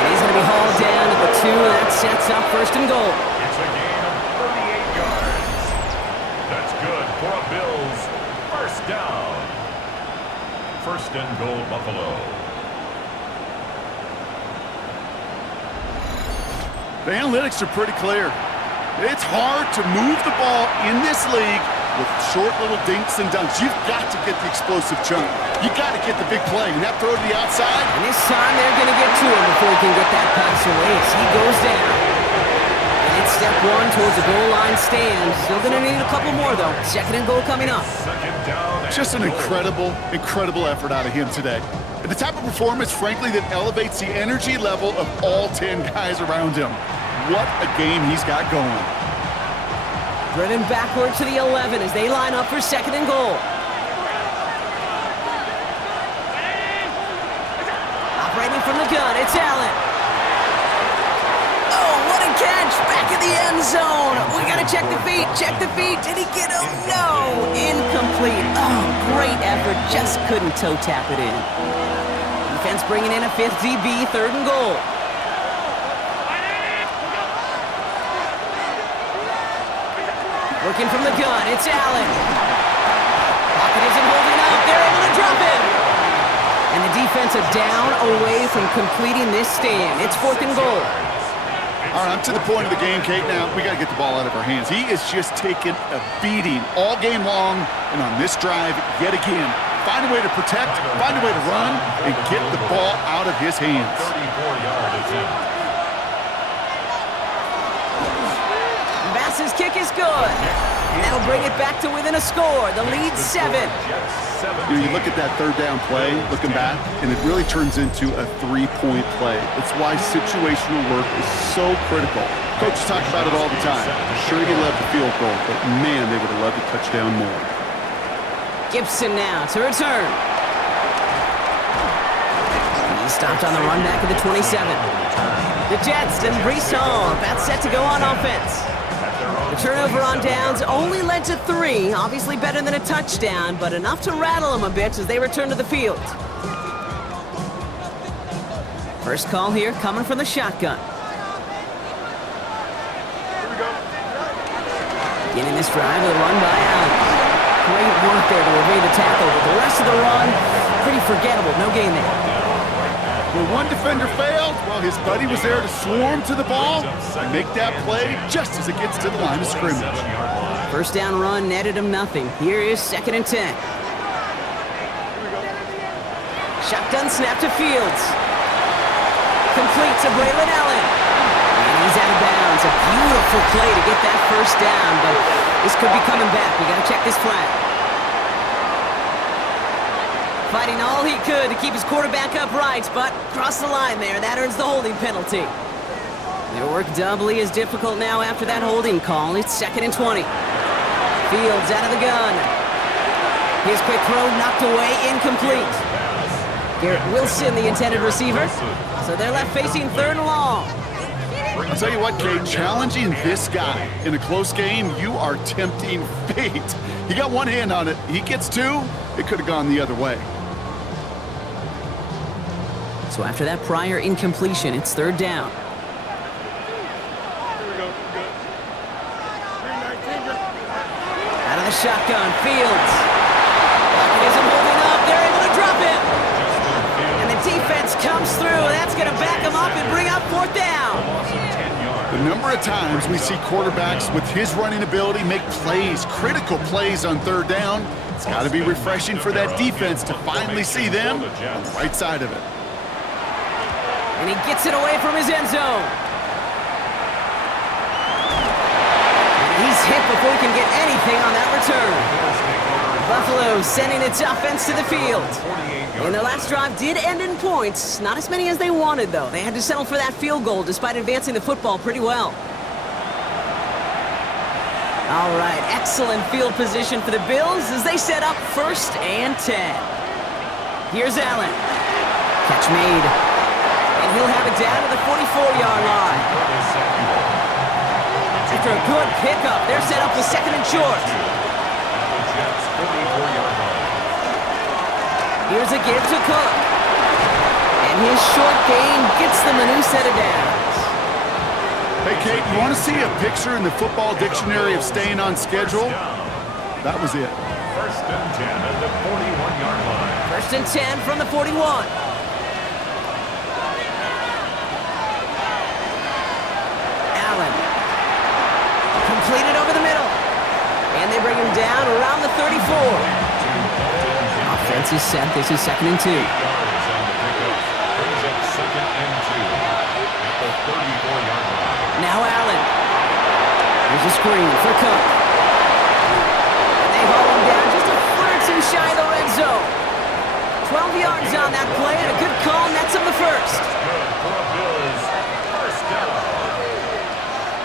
And he's going to be hauled down at the 2. That sets up 1st and goal. It's a gain of 38 yards. That's good for a Bills first down. 1st and goal, Buffalo. The analytics are pretty clear. It's hard to move the ball in this league with short little dinks and dunks. You've got to get the explosive chunk. You got to get the big play. And that throw to the outside. And this time they're going to get to him before he can get that pass away as he goes down. And it's step one towards the goal line stand. Still going to need a couple more, though. Second and goal coming up. Just an incredible, incredible effort out of him today. And the type of performance, frankly, that elevates the energy level of all 10 guys around him. What a game he's got going. Driven backward to the 11 as they line up for second and goal. Operating from the gun, it's Allen. Oh, what a catch! Back in the end zone. We gotta check the feet. Check the feet. Did he get him? No. Incomplete. Oh, great effort. Just couldn't toe tap it in. Defense bringing in a fifth DB, third and goal. Working from the gun, it's Allen. Pocket isn't holding up. They're able to drop it. And the defense are down away from completing this stand. It's fourth and goal. All right, I'm to the point of the game, Kate. Now, we got to get the ball out of our hands. He is just taking a beating all game long. And on this drive, yet again, find a way to protect, find a way to run, and get the ball out of his hands. 34-yard attempt. Bass's kick is good. And that'll bring it back to within a score. The lead 7. You look at that third down play, looking back, and it really turns into a 3-point play. It's why situational work is so critical. Coaches talk about it all the time. Sure, you love the field goal, but man, they would have loved a touchdown more. Gibson now to return. He stopped on the run back of the 27. The Jets and Brees Hall about set to go on offense. The turnover on downs only led to 3. Obviously better than a touchdown, but enough to rattle them a bit as they return to the field. First call here coming from the shotgun. Beginning this drive with a run by Allen. Great work there to evade the tackle, but the rest of the run, pretty forgettable. No gain there. When one defender failed, well, his buddy was there to swarm to the ball and make that play just as it gets to the line of scrimmage. First down run netted him nothing. Here is second and 10. Shotgun snap to Fields. Complete to Braylon Allen. And he's out of bounds. A beautiful play to get that first down, but this could be coming back. We got to check this flag. Fighting all he could to keep his quarterback upright, but crossed the line there. That earns the holding penalty. Their work doubly as difficult now after that holding call. It's second and 20. Fields out of the gun. His quick throw knocked away, incomplete. Garrett Wilson, the intended receiver. So they're left facing third and long. I'll tell you what, Kate, challenging this guy in a close game, you are tempting fate. He got one hand on it. He gets 2, it could have gone the other way. So after that prior incompletion, it's third down. Out of the shotgun, Fields. Pocket isn't holding up. They're able to drop it. And the defense comes through. That's going to back him up and bring up fourth down. The number of times we see quarterbacks with his running ability make plays, critical plays on third down, it's got to be refreshing for that defense to finally see them on the right side of it. And he gets it away from his end zone. And he's hit before he can get anything on that return. Buffalo sending its offense to the field. And their last drive did end in points. Not as many as they wanted, though. They had to settle for that field goal despite advancing the football pretty well. All right, excellent field position for the Bills as they set up first and 10. Here's Allen. Catch made. And he'll have it down to the 44-yard line. After a good pickup, they're set up with second and short. Here's a give to Cook. And his short gain gets them a new set of downs. Hey, Kate, you want to see a picture in the football dictionary of staying on schedule? That was it. First and 10 at the 41-yard line. First and 10 from the 41. completed over the middle. And they bring him down around the 34. Offense is set. This is 2nd and 2. Yards on the pickup. Brings up 2nd and 2 at the 34-yard line. Now Allen. Here's a screen for Cook. And they haul him down just a foot or two shy of the red zone. 12 yards on that play, and a good call nets him the first. Good for the Bills. First down.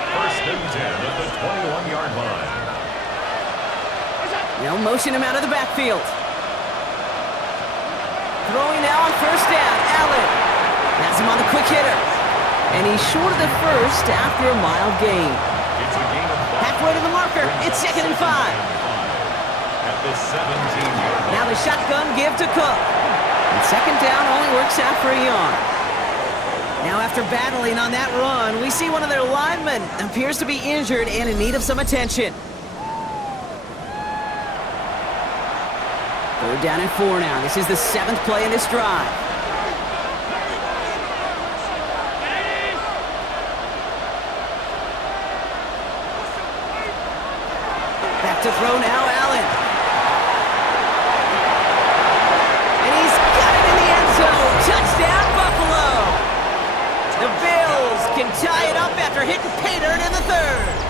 1st and 10 at the 21-yard line. They'll motion him out of the backfield. Throwing now on 1st down, Allen. Has him on the quick hitter. And he's short of the first after a mild gain. It's a gain of 5. Halfway to the marker, it's 2nd and 5. At the 17-yard line. Now the shotgun give to Cook. And 2nd down only works out for a yard. Now after battling on that run, we see one of their linemen appears to be injured and in need of some attention. 3rd down and 4 now. This is the 7th play in this drive. Back to throw now, Allen. And he's got it in the end zone. Touchdown, Buffalo. The Bills can tie it up after hitting pay dirt in the 3rd.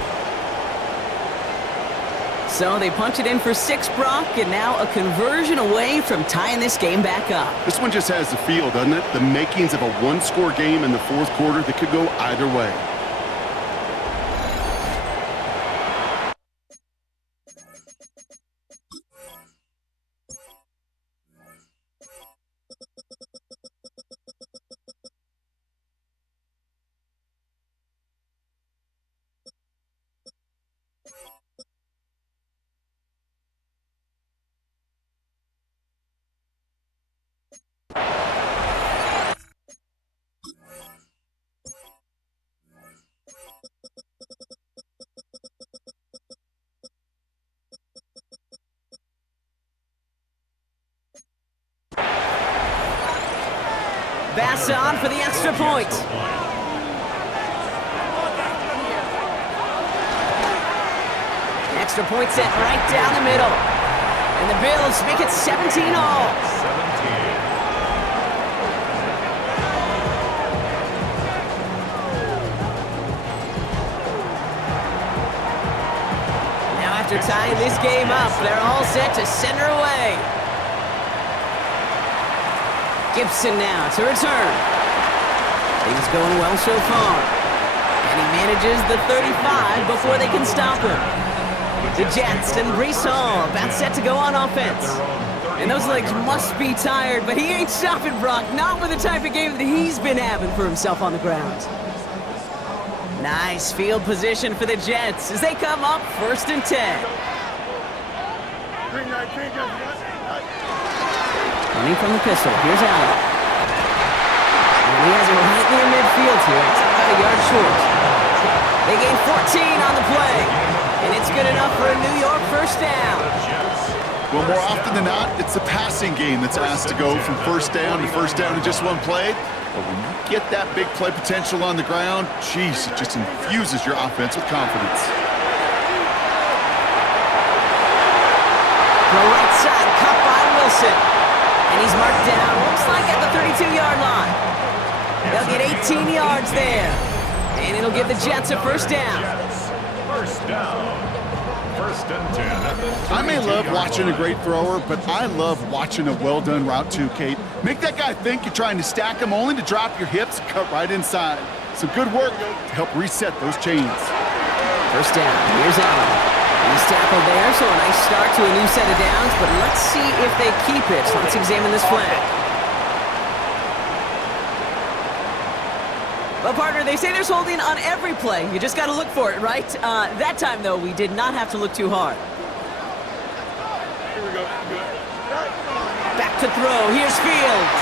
So they punch it in for 6, Brock, and now a conversion away from tying this game back up. This one just has the feel, doesn't it? The makings of a one-score game in the 4th quarter that could go either way. Bass on for the extra point. Extra point set right down the middle. And the Bills make it 17 all. 17. Now after tying this game up, they're all set to send her away. Gibson now to return. Things going well so far. And he manages the 35 before they can stop him. The Jets and Breece Hall about set to go on offense. And those legs must be tired, but he ain't stopping, Brock. Not with the type of game that he's been having for himself on the ground. Nice field position for the Jets as they come up 1st and 10. Green light, green light. Running from the pistol, here's Allen. And he has it right near midfield here. It's about a yard short. They gain 14 on the play. And it's good enough for a New York 1st down. Well, more often than not, it's the passing game that's asked to go from 1st down to 1st down in just one play. But when you get that big play potential on the ground, geez, it just infuses your offense with confidence. The right side cut by Wilson. And he's marked down, looks like at the 32-yard line. They'll get 18 yards there. And it'll give the Jets a 1st down. 1st down. 1st and 10 at the 32-yard line. I may love watching a great thrower, but I love watching a well-done route too, Kate. Make that guy think you're trying to stack him only to drop your hips and cut right inside. Some good work to help reset those chains. 1st down, here's Allen. He's tackled there, so a nice start to a new set of downs, but let's see if they keep it. Let's examine this flag. Well, partner, they say there's holding on every play. You just got to look for it, right? That time, though, we did not have to look too hard. Here we go. Back to throw. Here's Fields.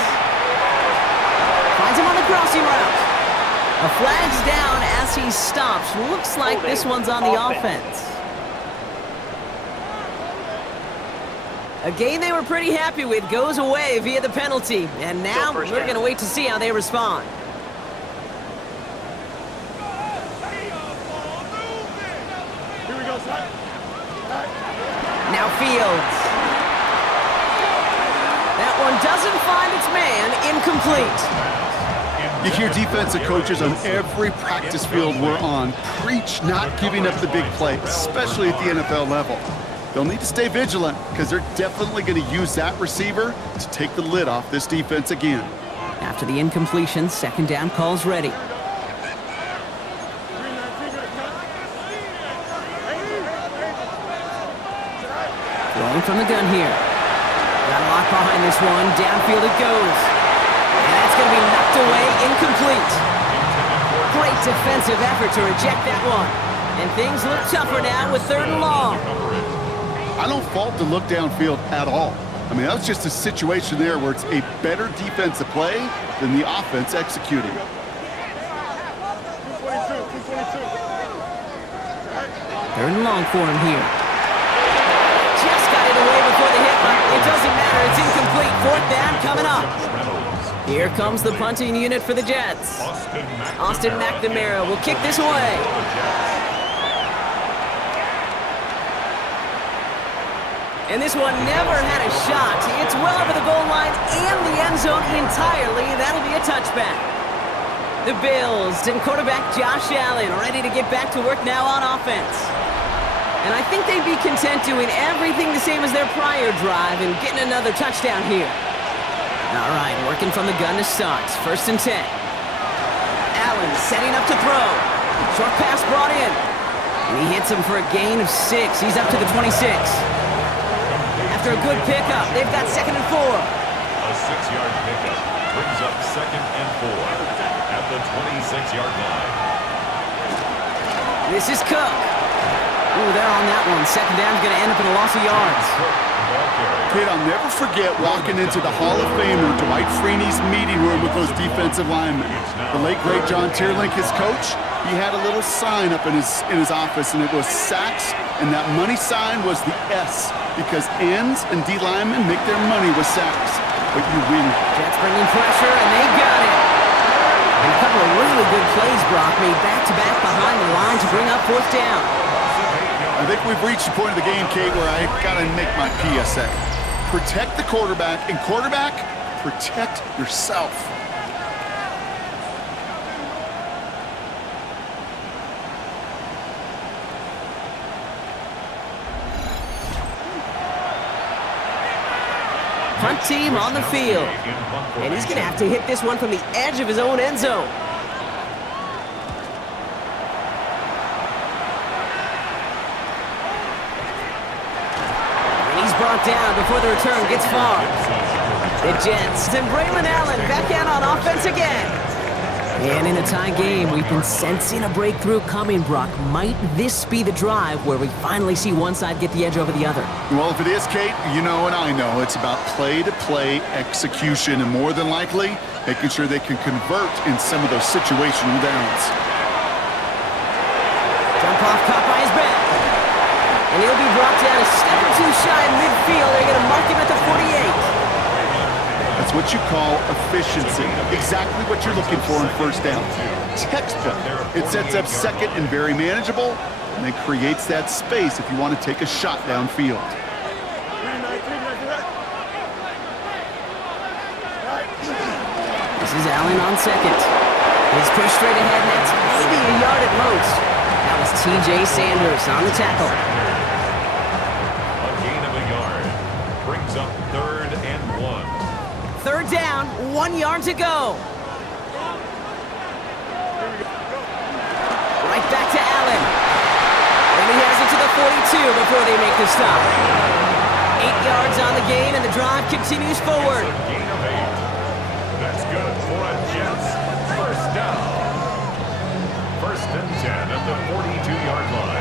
Finds him on the crossing route. A flag's down as he stops. Looks like this one's on the offense. A game they were pretty happy with goes away via the penalty. And now we're going to wait to see how they respond. Here Now Fields. That one doesn't find its man. Incomplete. You hear defensive coaches on every practice field we're on preach not giving up the big play, especially at the NFL level. They'll need to stay vigilant because they're definitely going to use that receiver to take the lid off this defense again. After the incompletion, second down call's ready. Throwing from the gun here. Got a lock behind this one. Downfield it goes. And that's going to be knocked away. Incomplete. Great defensive effort to reject that one. And things look tougher now with 3rd and long. I don't fault the look downfield at all. I mean, that was just a situation there where it's a better defensive play than the offense executing. 3rd and long for him here. Just got it away before the hit. It doesn't matter. It's incomplete. 4th down coming up. Here comes the punting unit for the Jets. Austin McNamara will kick this away. And this one never had a shot. It's well over the goal line and the end zone entirely. That'll be a touchback. The Bills and quarterback Josh Allen ready to get back to work now on offense. And I think they'd be content doing everything the same as their prior drive and getting another touchdown here. All right, working from the gun to start. 1st and 10. Allen setting up to throw. Short pass brought in. And he hits him for a gain of 6. He's up to the 26. After a good pickup, they've got 2nd and 4. A 6-yard pickup brings up 2nd and 4 at the 26-yard line. This is Cook. Ooh, they're on that one. 2nd down's going to end up in a loss of yards. Kid, I'll never forget walking into the Hall of Famer Dwight Freeney's meeting room with those defensive linemen. The late, great John Tierlink, his coach, he had a little sign up in his office, and it was sacks, and that money sign was the S, because ends and D linemen make their money with sacks. But you win. Jets bringing pressure, and they got it. And a couple of really good plays, Brock, made back-to-back behind the line to bring up 4th down. I think we've reached the point of the game, Kate, where I got to make my PSA. Protect the quarterback, and quarterback, protect yourself. Punt team on the field. And he's going to have to hit this one from the edge of his own end zone. Brought down before the return gets far. The Jets and Braylon Allen back out on offense again. And in a tie game, we've been sensing a breakthrough coming, Brock. Might this be the drive where we finally see one side get the edge over the other? Well, if it is, Kate, you know and I know it's about play-to-play execution, and more than likely, making sure they can convert in some of those situational downs. Jump off caught by his back. And he'll be brought down a step or 2 shy in midfield. They're going to mark him at the 48. That's what you call efficiency. Exactly what you're looking for in 1st down. Textbook. It sets up 2nd and very manageable, and then creates that space if you want to take a shot downfield. This is Allen on 2nd. He's pushed straight ahead, and that's maybe a yard at most. That was T.J. Sanders on the tackle. Brings up 3rd and 1. 3rd down, 1 yard to go. Right back to Allen. And he has it to the 42 before they make the stop. 8 yards on the gain, and the drive continues forward. A gain of 8. That's good for a Jets 1st down. 1st and 10 at the 42-yard line.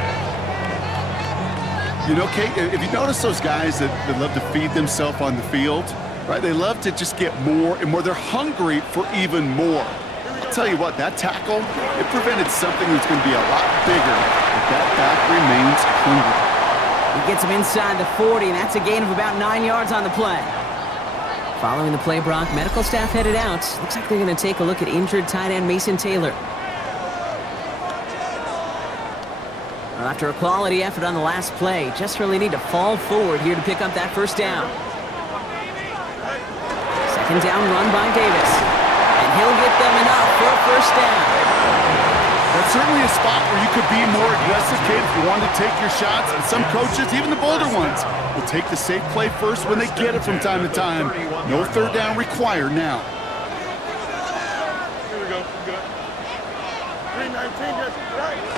You know, Kate, if you notice those guys that love to feed themselves on the field, right? They love to just get more and more. They're hungry for even more. I'll tell you what, that tackle, it prevented something that's going to be a lot bigger, but that back remains hungry. He gets him inside the 40, and that's a gain of about 9 yards on the play. Following the play, Brock, medical staff headed out. Looks like they're going to take a look at injured tight end Mason Taylor. Well, after a quality effort on the last play, just really need to fall forward here to pick up that first down. Second down run by Davis. And he'll get them enough for a first down. That's certainly a spot where you could be more aggressive, kid, if you want to take your shots. And some coaches, even the bolder ones, will take the safe play first when they get it from time to time. No third down required now. Here we go. Good. 319, just right.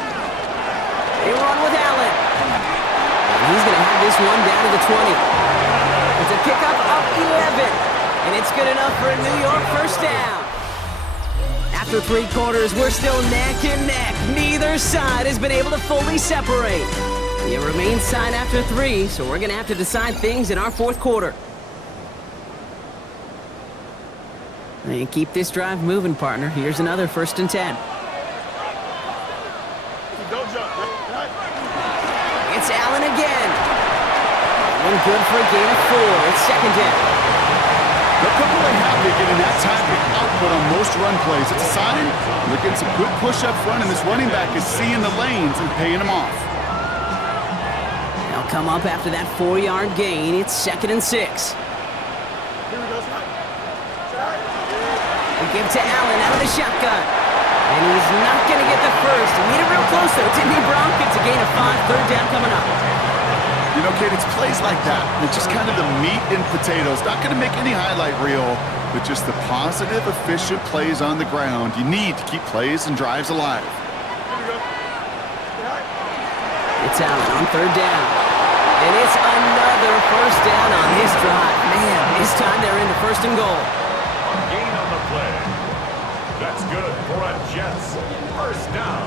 They run with Allen. And he's going to have this one down to the 20. It's a pickup of 11. And it's good enough for a New York first down. After 3 quarters, we're still neck and neck. Neither side has been able to fully separate. It remains tied after 3, so we're going to have to decide things in our fourth quarter. And keep this drive moving, partner. Here's another 1st and 10. Don't jump. Right. It's Allen again. One good for a gain of 4. It's 2nd down. They'll come away happy getting that type of output on most run plays. It's a sign they're getting some good push up front, and this running back is seeing the lanes and paying them off. They'll come up after that 4-yard gain. It's 2nd and 6. Here we go, son. They give to Allen out of the shotgun. And he's not going to get the first. He made it real close, though. Timmy Brown gets a gain of 5. 3rd down coming up. You know, kid, it's plays like that. It's just kind of the meat and potatoes. Not going to make any highlight reel, but just the positive, efficient plays on the ground. You need to keep plays and drives alive. It's Allen on 3rd down. And it's another first down on this drive. Man, this time they're into 1st and goal. Gain on the play. That's good for a Jets first down.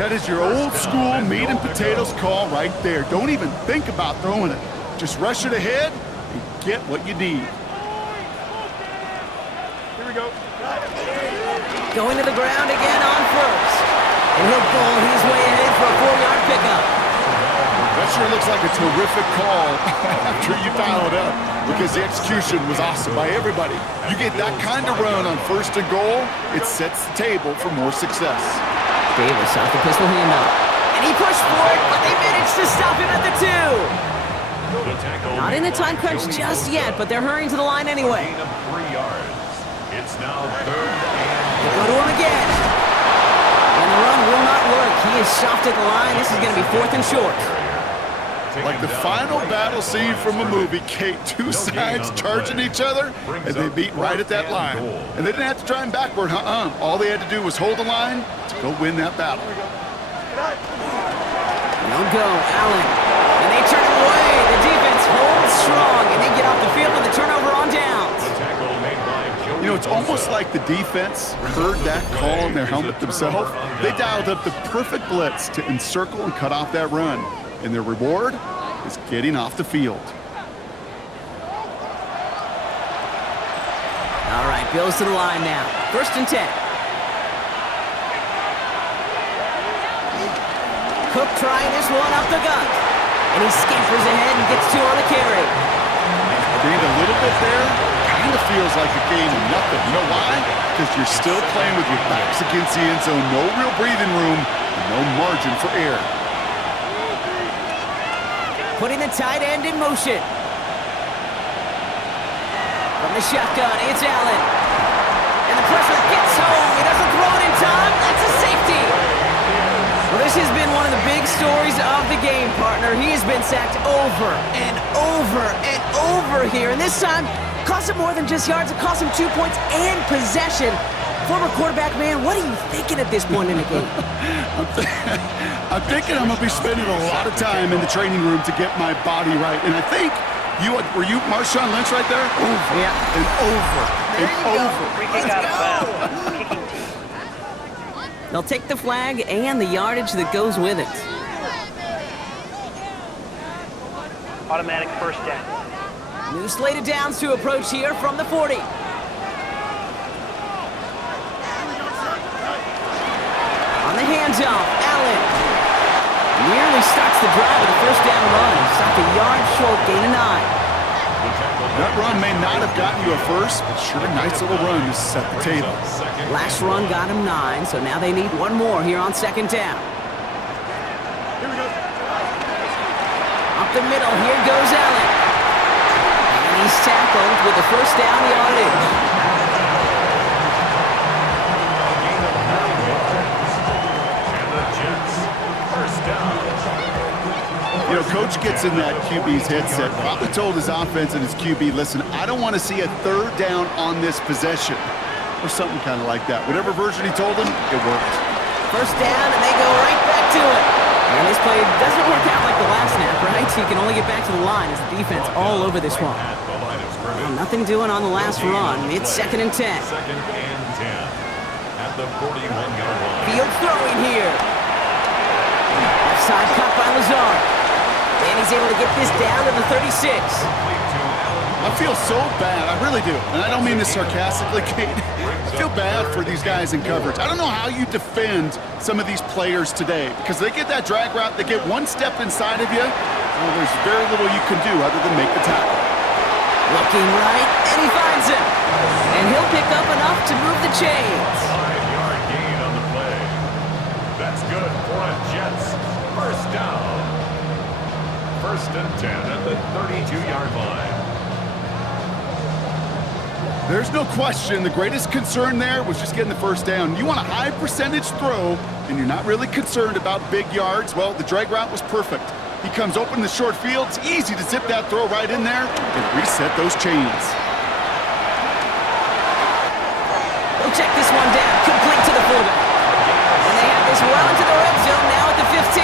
That is your old school meat and potatoes call right there. Don't even think about throwing it. Just rush it ahead and get what you need. Here we go. Going to the ground again on 1st. And he'll pull his way ahead for a 4-yard pickup. That sure looks like a terrific call after you dial it up, because the execution was awesome by everybody. You get that kind of run on 1st and goal, it sets the table for more success. Davis off the pistol handoff. And he pushed for it, but they managed to stop him at the 2. Not in a time crunch just yet, but they're hurrying to the line anyway. Gain of 3 yards. It's now 3rd and They go to him again. And the run will not work. He is soft at the line. This is going to be 4th and short. Like the final battle scene from a movie, Kate, 2 sides charging each other, and they beat right at that line. And they didn't have to drive backward, All they had to do was hold the line to go win that battle. No go, Allen. And they turn him away. The defense holds strong, and they get off the field with a turnover on downs. You know, it's almost like the defense heard that call in their helmet themselves. They dialed up the perfect blitz to encircle and cut off that run. And their reward is getting off the field. All right, Bills to the line now. 1st and 10. Cook trying this one up the gut. And he scampers ahead and gets 2 on the carry. Gained a little bit there. Kind of feels like a game of nothing. You know why? Because you're still playing with your backs against the end zone. No real breathing room and no margin for error. Putting the tight end in motion. From the shotgun, it's Allen. And the pressure gets home. He doesn't throw it in time. That's a safety. Well, this has been one of the big stories of the game, partner. He has been sacked over and over and over here. And this time, cost him more than just yards. It cost him 2 points and possession. Former quarterback, man, what are you thinking at this point in the game? I'm thinking I'm going to be spending a lot of time in the training room to get my body right. And I think, were you Marshawn Lynch right there? Over and over and over. Free kick out of bounds. They'll take the flag and the yardage that goes with it. Automatic first down. New slate of downs to approach here from the 40. On the handoff, Allen nearly starts the drive with a 1st down run. Stopped a yard short, gain of 9. That run may not have gotten you a first, but sure, a nice little run to set the table. Last run got him 9, so now they need one more here on 2nd down. the middle. Here goes Allen. And he's tackled with the first down yardage. A gain of 9 yards. And the Jets, first down. You know, Coach gets in that QB's headset, probably told his offense and his QB, listen, I don't want to see a third down on this possession. Or something kind of like that. Whatever version he told him, it worked. First down, and they go right back to it. And this play doesn't work out like the last snap, right? So you can only get back to the line as the defense all over this one. Well, nothing doing on the last run. It's 2nd and 10. 2nd and 10 at the 41-yard line. Field throwing here. Left side cut by Lazard. And he's able to get this down to the 36. I feel so bad. I really do. And I don't mean this sarcastically, Kate. I feel bad for these guys in coverage. I don't know how you defend some of these players today because they get that drag route, they get one step inside of you, well, there's very little you can do other than make the tackle. Looking right, and he finds him. And he'll pick up enough to move the chains. 5-yard gain on the play. That's good for a Jets first down. 1st and 10 at the 32-yard line. There's no question the greatest concern there was just getting the first down. You want a high percentage throw, and you're not really concerned about big yards. Well, the drag route was perfect. He comes open in the short field. It's easy to zip that throw right in there and reset those chains. They'll check this one down, complete to the fullback. And they have this well into the red zone now at the 15.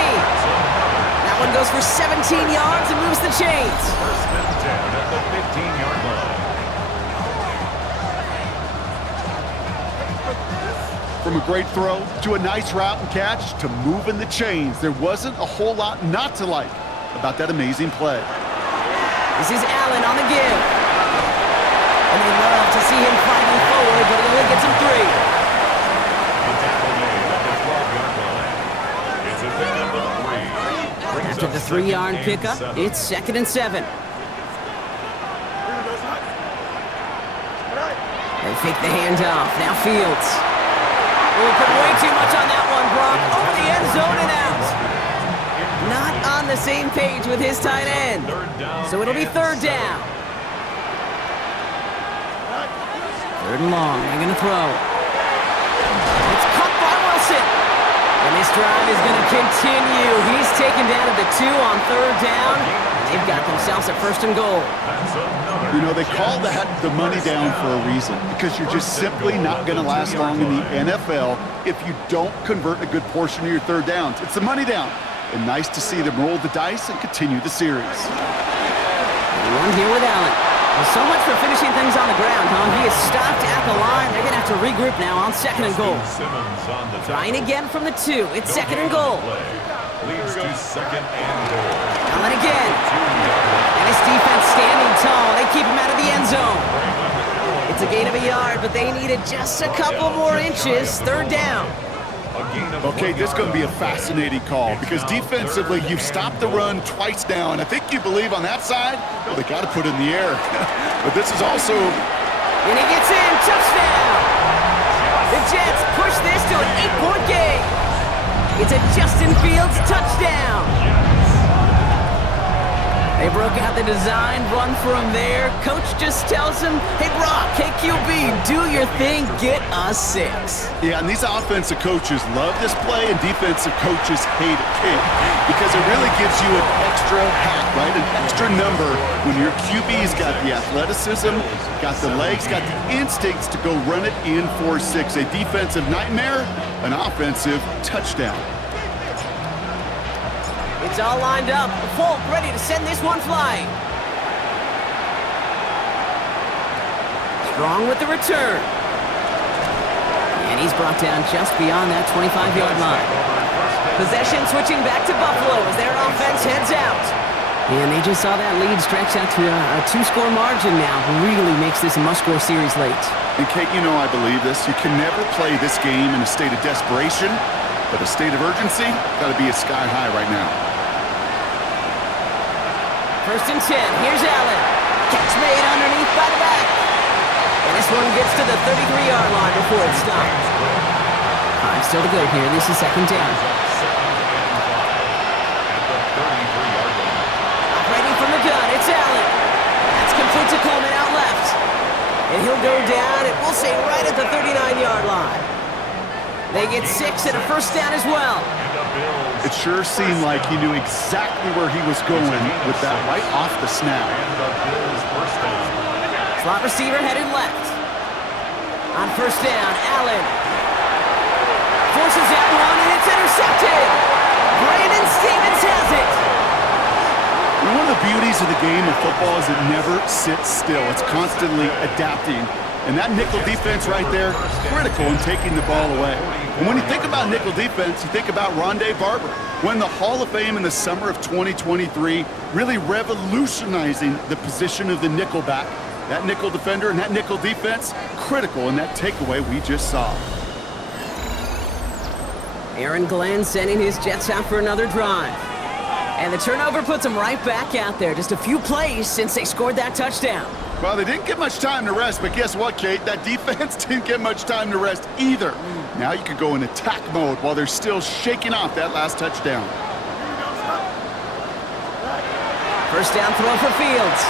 That one goes for 17 yards and moves the chains. 1st and 10 at the 15-yard line. From a great throw to a nice route and catch to moving the chains. There wasn't a whole lot not to like about that amazing play. This is Allen on the give. And they love to see him fighting forward, but he only gets him 3. The tackle made at the 12-yard line. It's a pickup of 3. After the 3-yard pickup, it's 2nd and 7. They fake the handoff. Now Fields. We'll put way too much on that one, Brock. Over the end zone and out. Not on the same page with his tight end. So it'll be 3rd down. 3rd and long. They're going to throw. It's caught by Wilson. And this drive is going to continue. He's taken down at the 2 on 3rd down. They've got themselves a 1st and goal. You know, they call that the money down for a reason because you're just simply not going to last long in the NFL if you don't convert a good portion of your 3rd downs. It's the money down. And nice to see them roll the dice and continue the series. One here with Allen. Well, so much for finishing things on the ground, huh? He is stopped at the line. They're going to have to regroup now on 2nd and goal. Trying again from the 2. It's 2nd and goal. Leads to 2nd and goal. Allen again. And his defense standing tall. They keep him out of the end zone. It's a gain of a yard, but they needed just a couple more inches. 3rd down. Okay, this is going to be a fascinating call because defensively you've stopped the run twice now, and I think you believe on that side, well, they got to put it in the air. But this is also... And he gets in. Touchdown. The Jets push this to an 8-point game. It's a Justin Fields touchdown. They broke out the design, run from there. Coach just tells him, hey, Brock, hey, QB, do your thing, get us 6. Yeah, and these offensive coaches love this play, and defensive coaches hate it, because it really gives you an extra hat, right? An extra number when your QB's got the athleticism, got the legs, got the instincts to go run it in for 6. A defensive nightmare, an offensive touchdown. It's all lined up. Folk ready to send this one flying. Strong with the return. And he's brought down just beyond that 25-yard line. Possession switching back to Buffalo as their offense heads out. And they just saw that lead stretch out to a 2-score margin now. Really makes this a must-score series late. And Kate, you know I believe this. You can never play this game in a state of desperation, but a state of urgency got to be at sky high right now. 1st and 10. Here's Allen. Catch made underneath by the back. And this one gets to the 33-yard line before it stops. 5 still to go here. This is 2nd down. eventually to Coleman out left. And he'll go down, and we'll say right at the 39-yard line. They get 6 and a first down as well. It sure seemed like he knew exactly where he was going with that right off the snap. Slot receiver headed left. On first down, Allen forces that one, and it's intercepted. Brandon Stevens has it. One of the beauties of the game of football is it never sits still. It's constantly adapting. And that nickel defense right there, critical in taking the ball away. And when you think about nickel defense, you think about Rondé Barber, won the Hall of Fame in the summer of 2023, really revolutionizing the position of the nickel back. That nickel defender and that nickel defense, critical in that takeaway we just saw. Aaron Glenn sending his Jets out for another drive. And the turnover puts them right back out there. Just a few plays since they scored that touchdown. Well, they didn't get much time to rest, but guess what, Kate? That defense didn't get much time to rest either. Now you could go in attack mode while they're still shaking off that last touchdown. First down throw for Fields.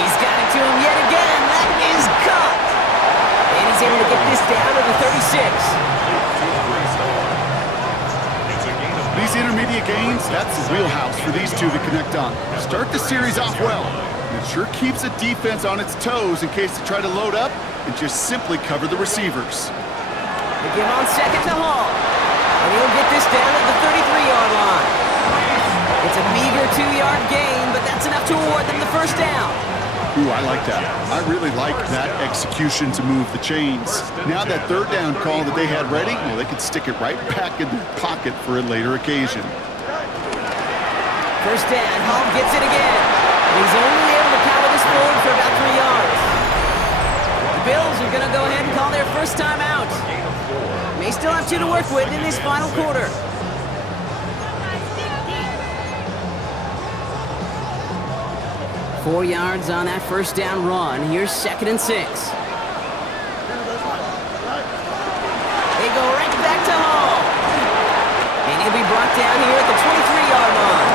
He's got it to him yet again. That is caught. And he's able to get this down to the 36. These intermediate gains, that's the wheelhouse for these two to connect on. Start the series off well. And it sure keeps the defense on its toes in case they try to load up and just simply cover the receivers. They give on second to Hall. And he'll get this down at the 33-yard line. It's a meager 2-yard gain, but that's enough to award them the first down. Ooh, I like that. I really like that execution to move the chains. Now that third down call that they had ready, well, they could stick it right back in their pocket for a later occasion. First down, Hall gets it again. And he's only able to power this forward for about 3 yards. The Bills are going to go ahead and call their first time out. May still have 2 to work with in this final quarter. 4 yards on that first down run. Here's 2nd and 6. They go right back to Hall. And he'll be brought down here at the 23-yard line.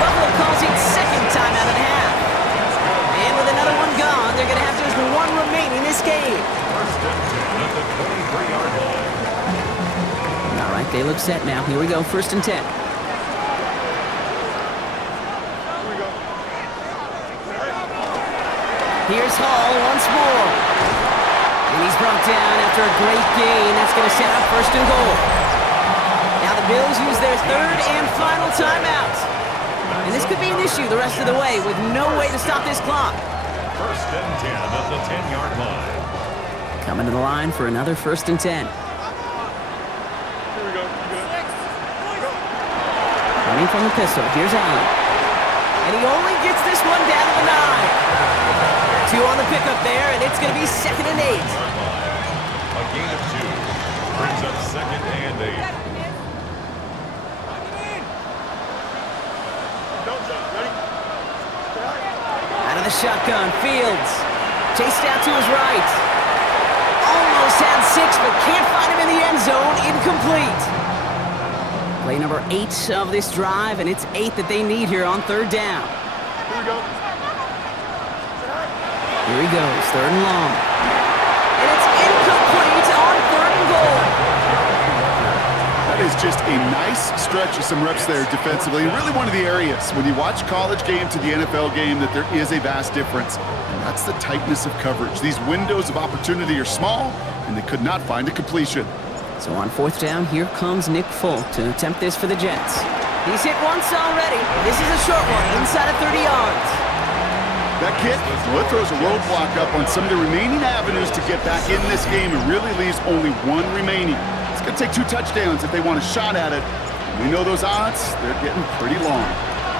Buffalo calls it second timeout of the half. And with another one gone, they're going to have just 1 remaining this game. All right, they look set now. Here we go, 1st and 10. Here's Hall once more. And he's brought down after a great gain. That's going to set up 1st and goal. Now the Bills use their 3rd and final timeout. And this could be an issue the rest of the way with no way to stop this clock. 1st and 10 at the 10-yard line. Coming to the line for another 1st and 10. Here we go. Running from the pistol. Here's Allen. And he only gets this one down to the 9. 2 on the pickup there, and it's going to be 2nd and 8. A gain of 2 brings up 2nd and 8. Out of the shotgun, Fields. Chased out to his right. Almost had 6, but can't find him in the end zone. Incomplete. Play number 8 of this drive, and it's 8 that they need here on 3rd down. Here we go. Here he goes, 3rd and long. And it's incomplete on 3rd and goal. That is just a nice stretch of some reps there defensively. And really one of the areas when you watch college game to the NFL game that there is a vast difference. And that's the tightness of coverage. These windows of opportunity are small, and they could not find a completion. So on 4th down, here comes Nick Folk to attempt this for the Jets. He's hit once already. This is a short one, inside of 30 yards. That kid, well, it throws a roadblock up on some of the remaining avenues to get back in this game and really leaves only 1 remaining. It's going to take 2 touchdowns if they want a shot at it. And we know those odds, they're getting pretty long.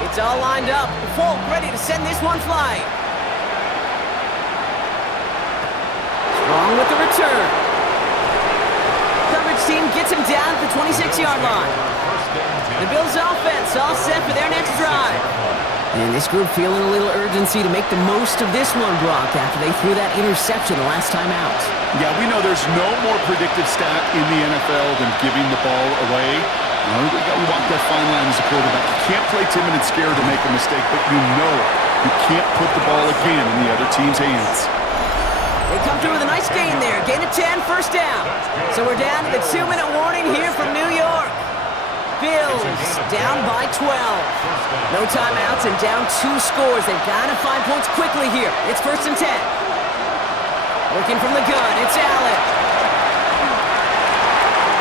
It's all lined up. Folk ready to send this one flying. Strong with the return. Coverage team gets him down at the 26-yard line. The Bills offense all set for their next drive. And this group feeling a little urgency to make the most of this one, Brock, after they threw that interception the last time out. Yeah, we know there's no more predictive stat in the NFL than giving the ball away. We walk that fine line as a quarterback. You can't play timid and scared to make a mistake, but you know You can't put the ball again in the other team's hands. They come through with a nice gain there. Gain of 10, first down. So we're down to the 2-minute warning here from New York. Bills down by 12. No timeouts and down 2 scores. They've got to find points quickly here. It's 1st and 10. Working from the gun, it's Allen.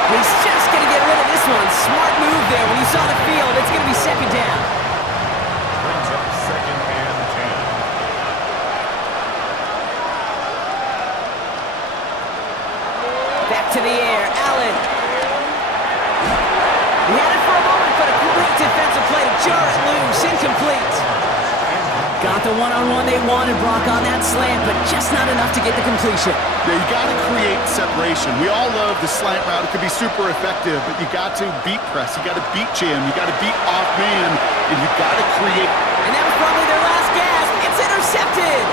He's just going to get rid of this one. Smart move there. When you saw the field, it's going to be 2nd down. Brings up 2nd and 10. Back to the air, Allen. He had it for a moment, but a great defensive play to jar it loose. Incomplete. Got the one-on-one they wanted, Brock, on that slant, but just not enough to get the completion. Yeah, you got to create separation. We all love the slant route. It could be super effective, but you got to beat press. You got to beat jam. You got to beat off man, and you got to create. And that was probably their last gasp. It's intercepted.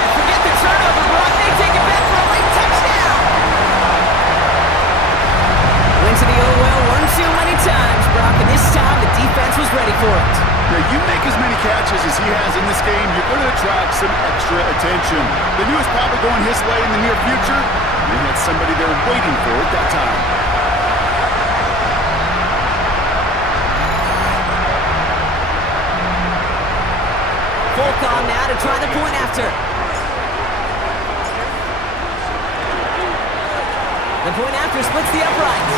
And forget the turnover, Brock. They take it back for a late touchdown. Went to the OL one too many times, Brock, and this time the defense was ready for it. Now, you make as many catches as he has in this game, you're going to attract some extra attention. They knew it was probably going his way in the near future. They had somebody there waiting for it that time. Full call now to try the point after. The point after splits the uprights.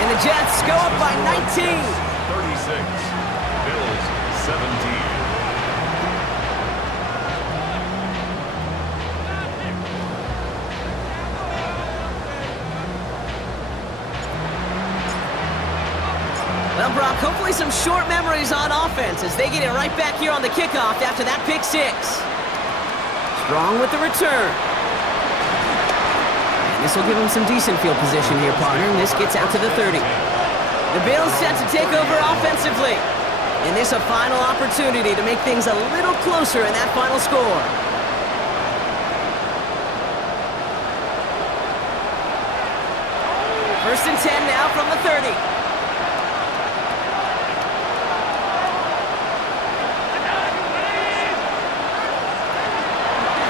And the Jets go up by 19. 36. Bills 17. Well, Brock, hopefully some short memories on offense as they get it right back here on the kickoff after that pick 6. Strong with the return. And this will give them some decent field position here, partner, and this gets out to the 30. The Bills set to take over offensively. And this a final opportunity to make things a little closer in that final score. First and 10 now from the 30.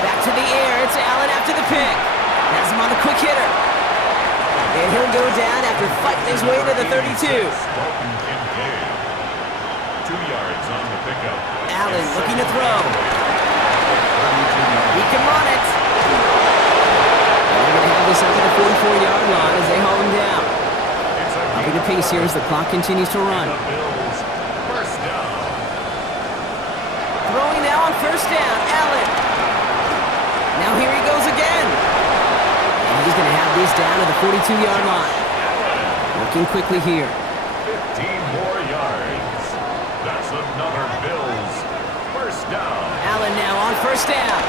Back to the air, it's Allen after the pick. Has him on the quick hitter. And he'll go down after fighting his way to the 32. 2 yards on the pickup. Allen looking to throw. He can run it. And they're going to have this up to the 44-yard line as they haul him down. Upping the pace here as the clock continues to run. First down. Throwing now on first down, Allen. Now here he goes again. And he's going to have this down to the 42-yard line. Working quickly here. 15 more yards. That's another Bills first down. Allen now on first down.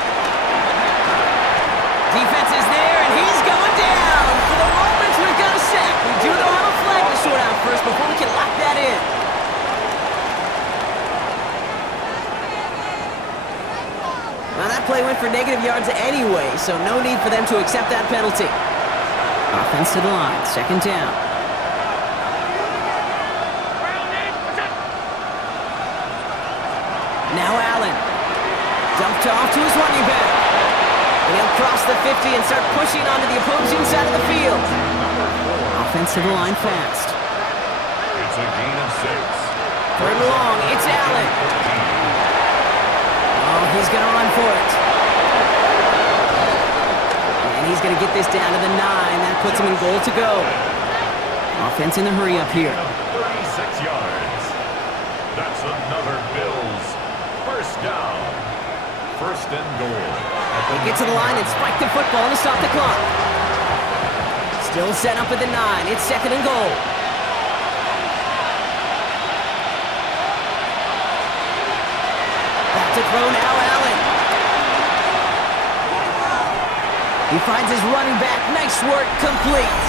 Defense is there, and he's going down. For the moment, we've got a sack. We do, though, have a flag to sort out first before we can lock that in. Well, that play went for negative yards anyway, so no need for them to accept that penalty. Offense to the line, 2nd down. Now Allen. Dumped off to his running back. And he'll cross the 50 and start pushing onto the opposing side of the field. Offense to the line fast. It's a gain of 6. 3rd and long, it's Allen. Oh, he's going to run for it. And he's going to get this down to the 9. That puts him in goal to go. Offense in the hurry up here. 36 yards. That's another Bills first down. 1st and goal. They get to the line and spike the football to stop the clock. Still set up at the 9. It's 2nd and goal. Back to throw now, Allen. He finds his running back. Nice work, complete.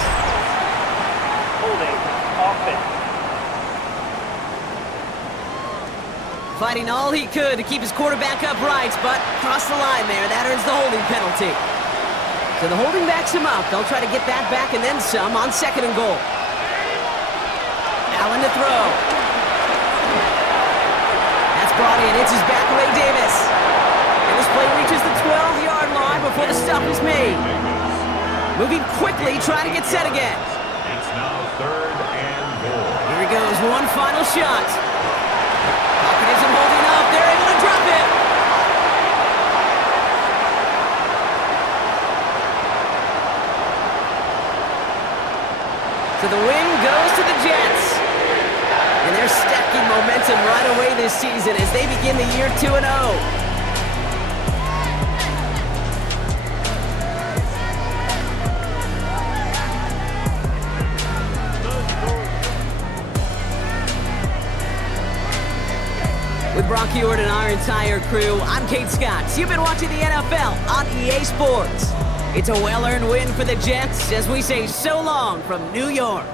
Holding. Offense. Fighting all he could to keep his quarterback upright, but crossed the line there. That earns the holding penalty. So the holding backs him up. They'll try to get that back and then some on 2nd and goal. Allen to throw. brought in. It's his back away, Davis. And this play reaches the 12-yard line before the stop is made. Moving quickly, trying to get set again. It's now 3rd and goal. Here he goes, one final shot. Pocket isn't holding up. They're able to drop it. So the win goes to the Jets. And they're stacking momentum right away this season as they begin the year 2-0. With Brock Ewart and our entire crew, I'm Kate Scott. You've been watching the NFL on EA Sports. It's a well-earned win for the Jets as we say so long from New York.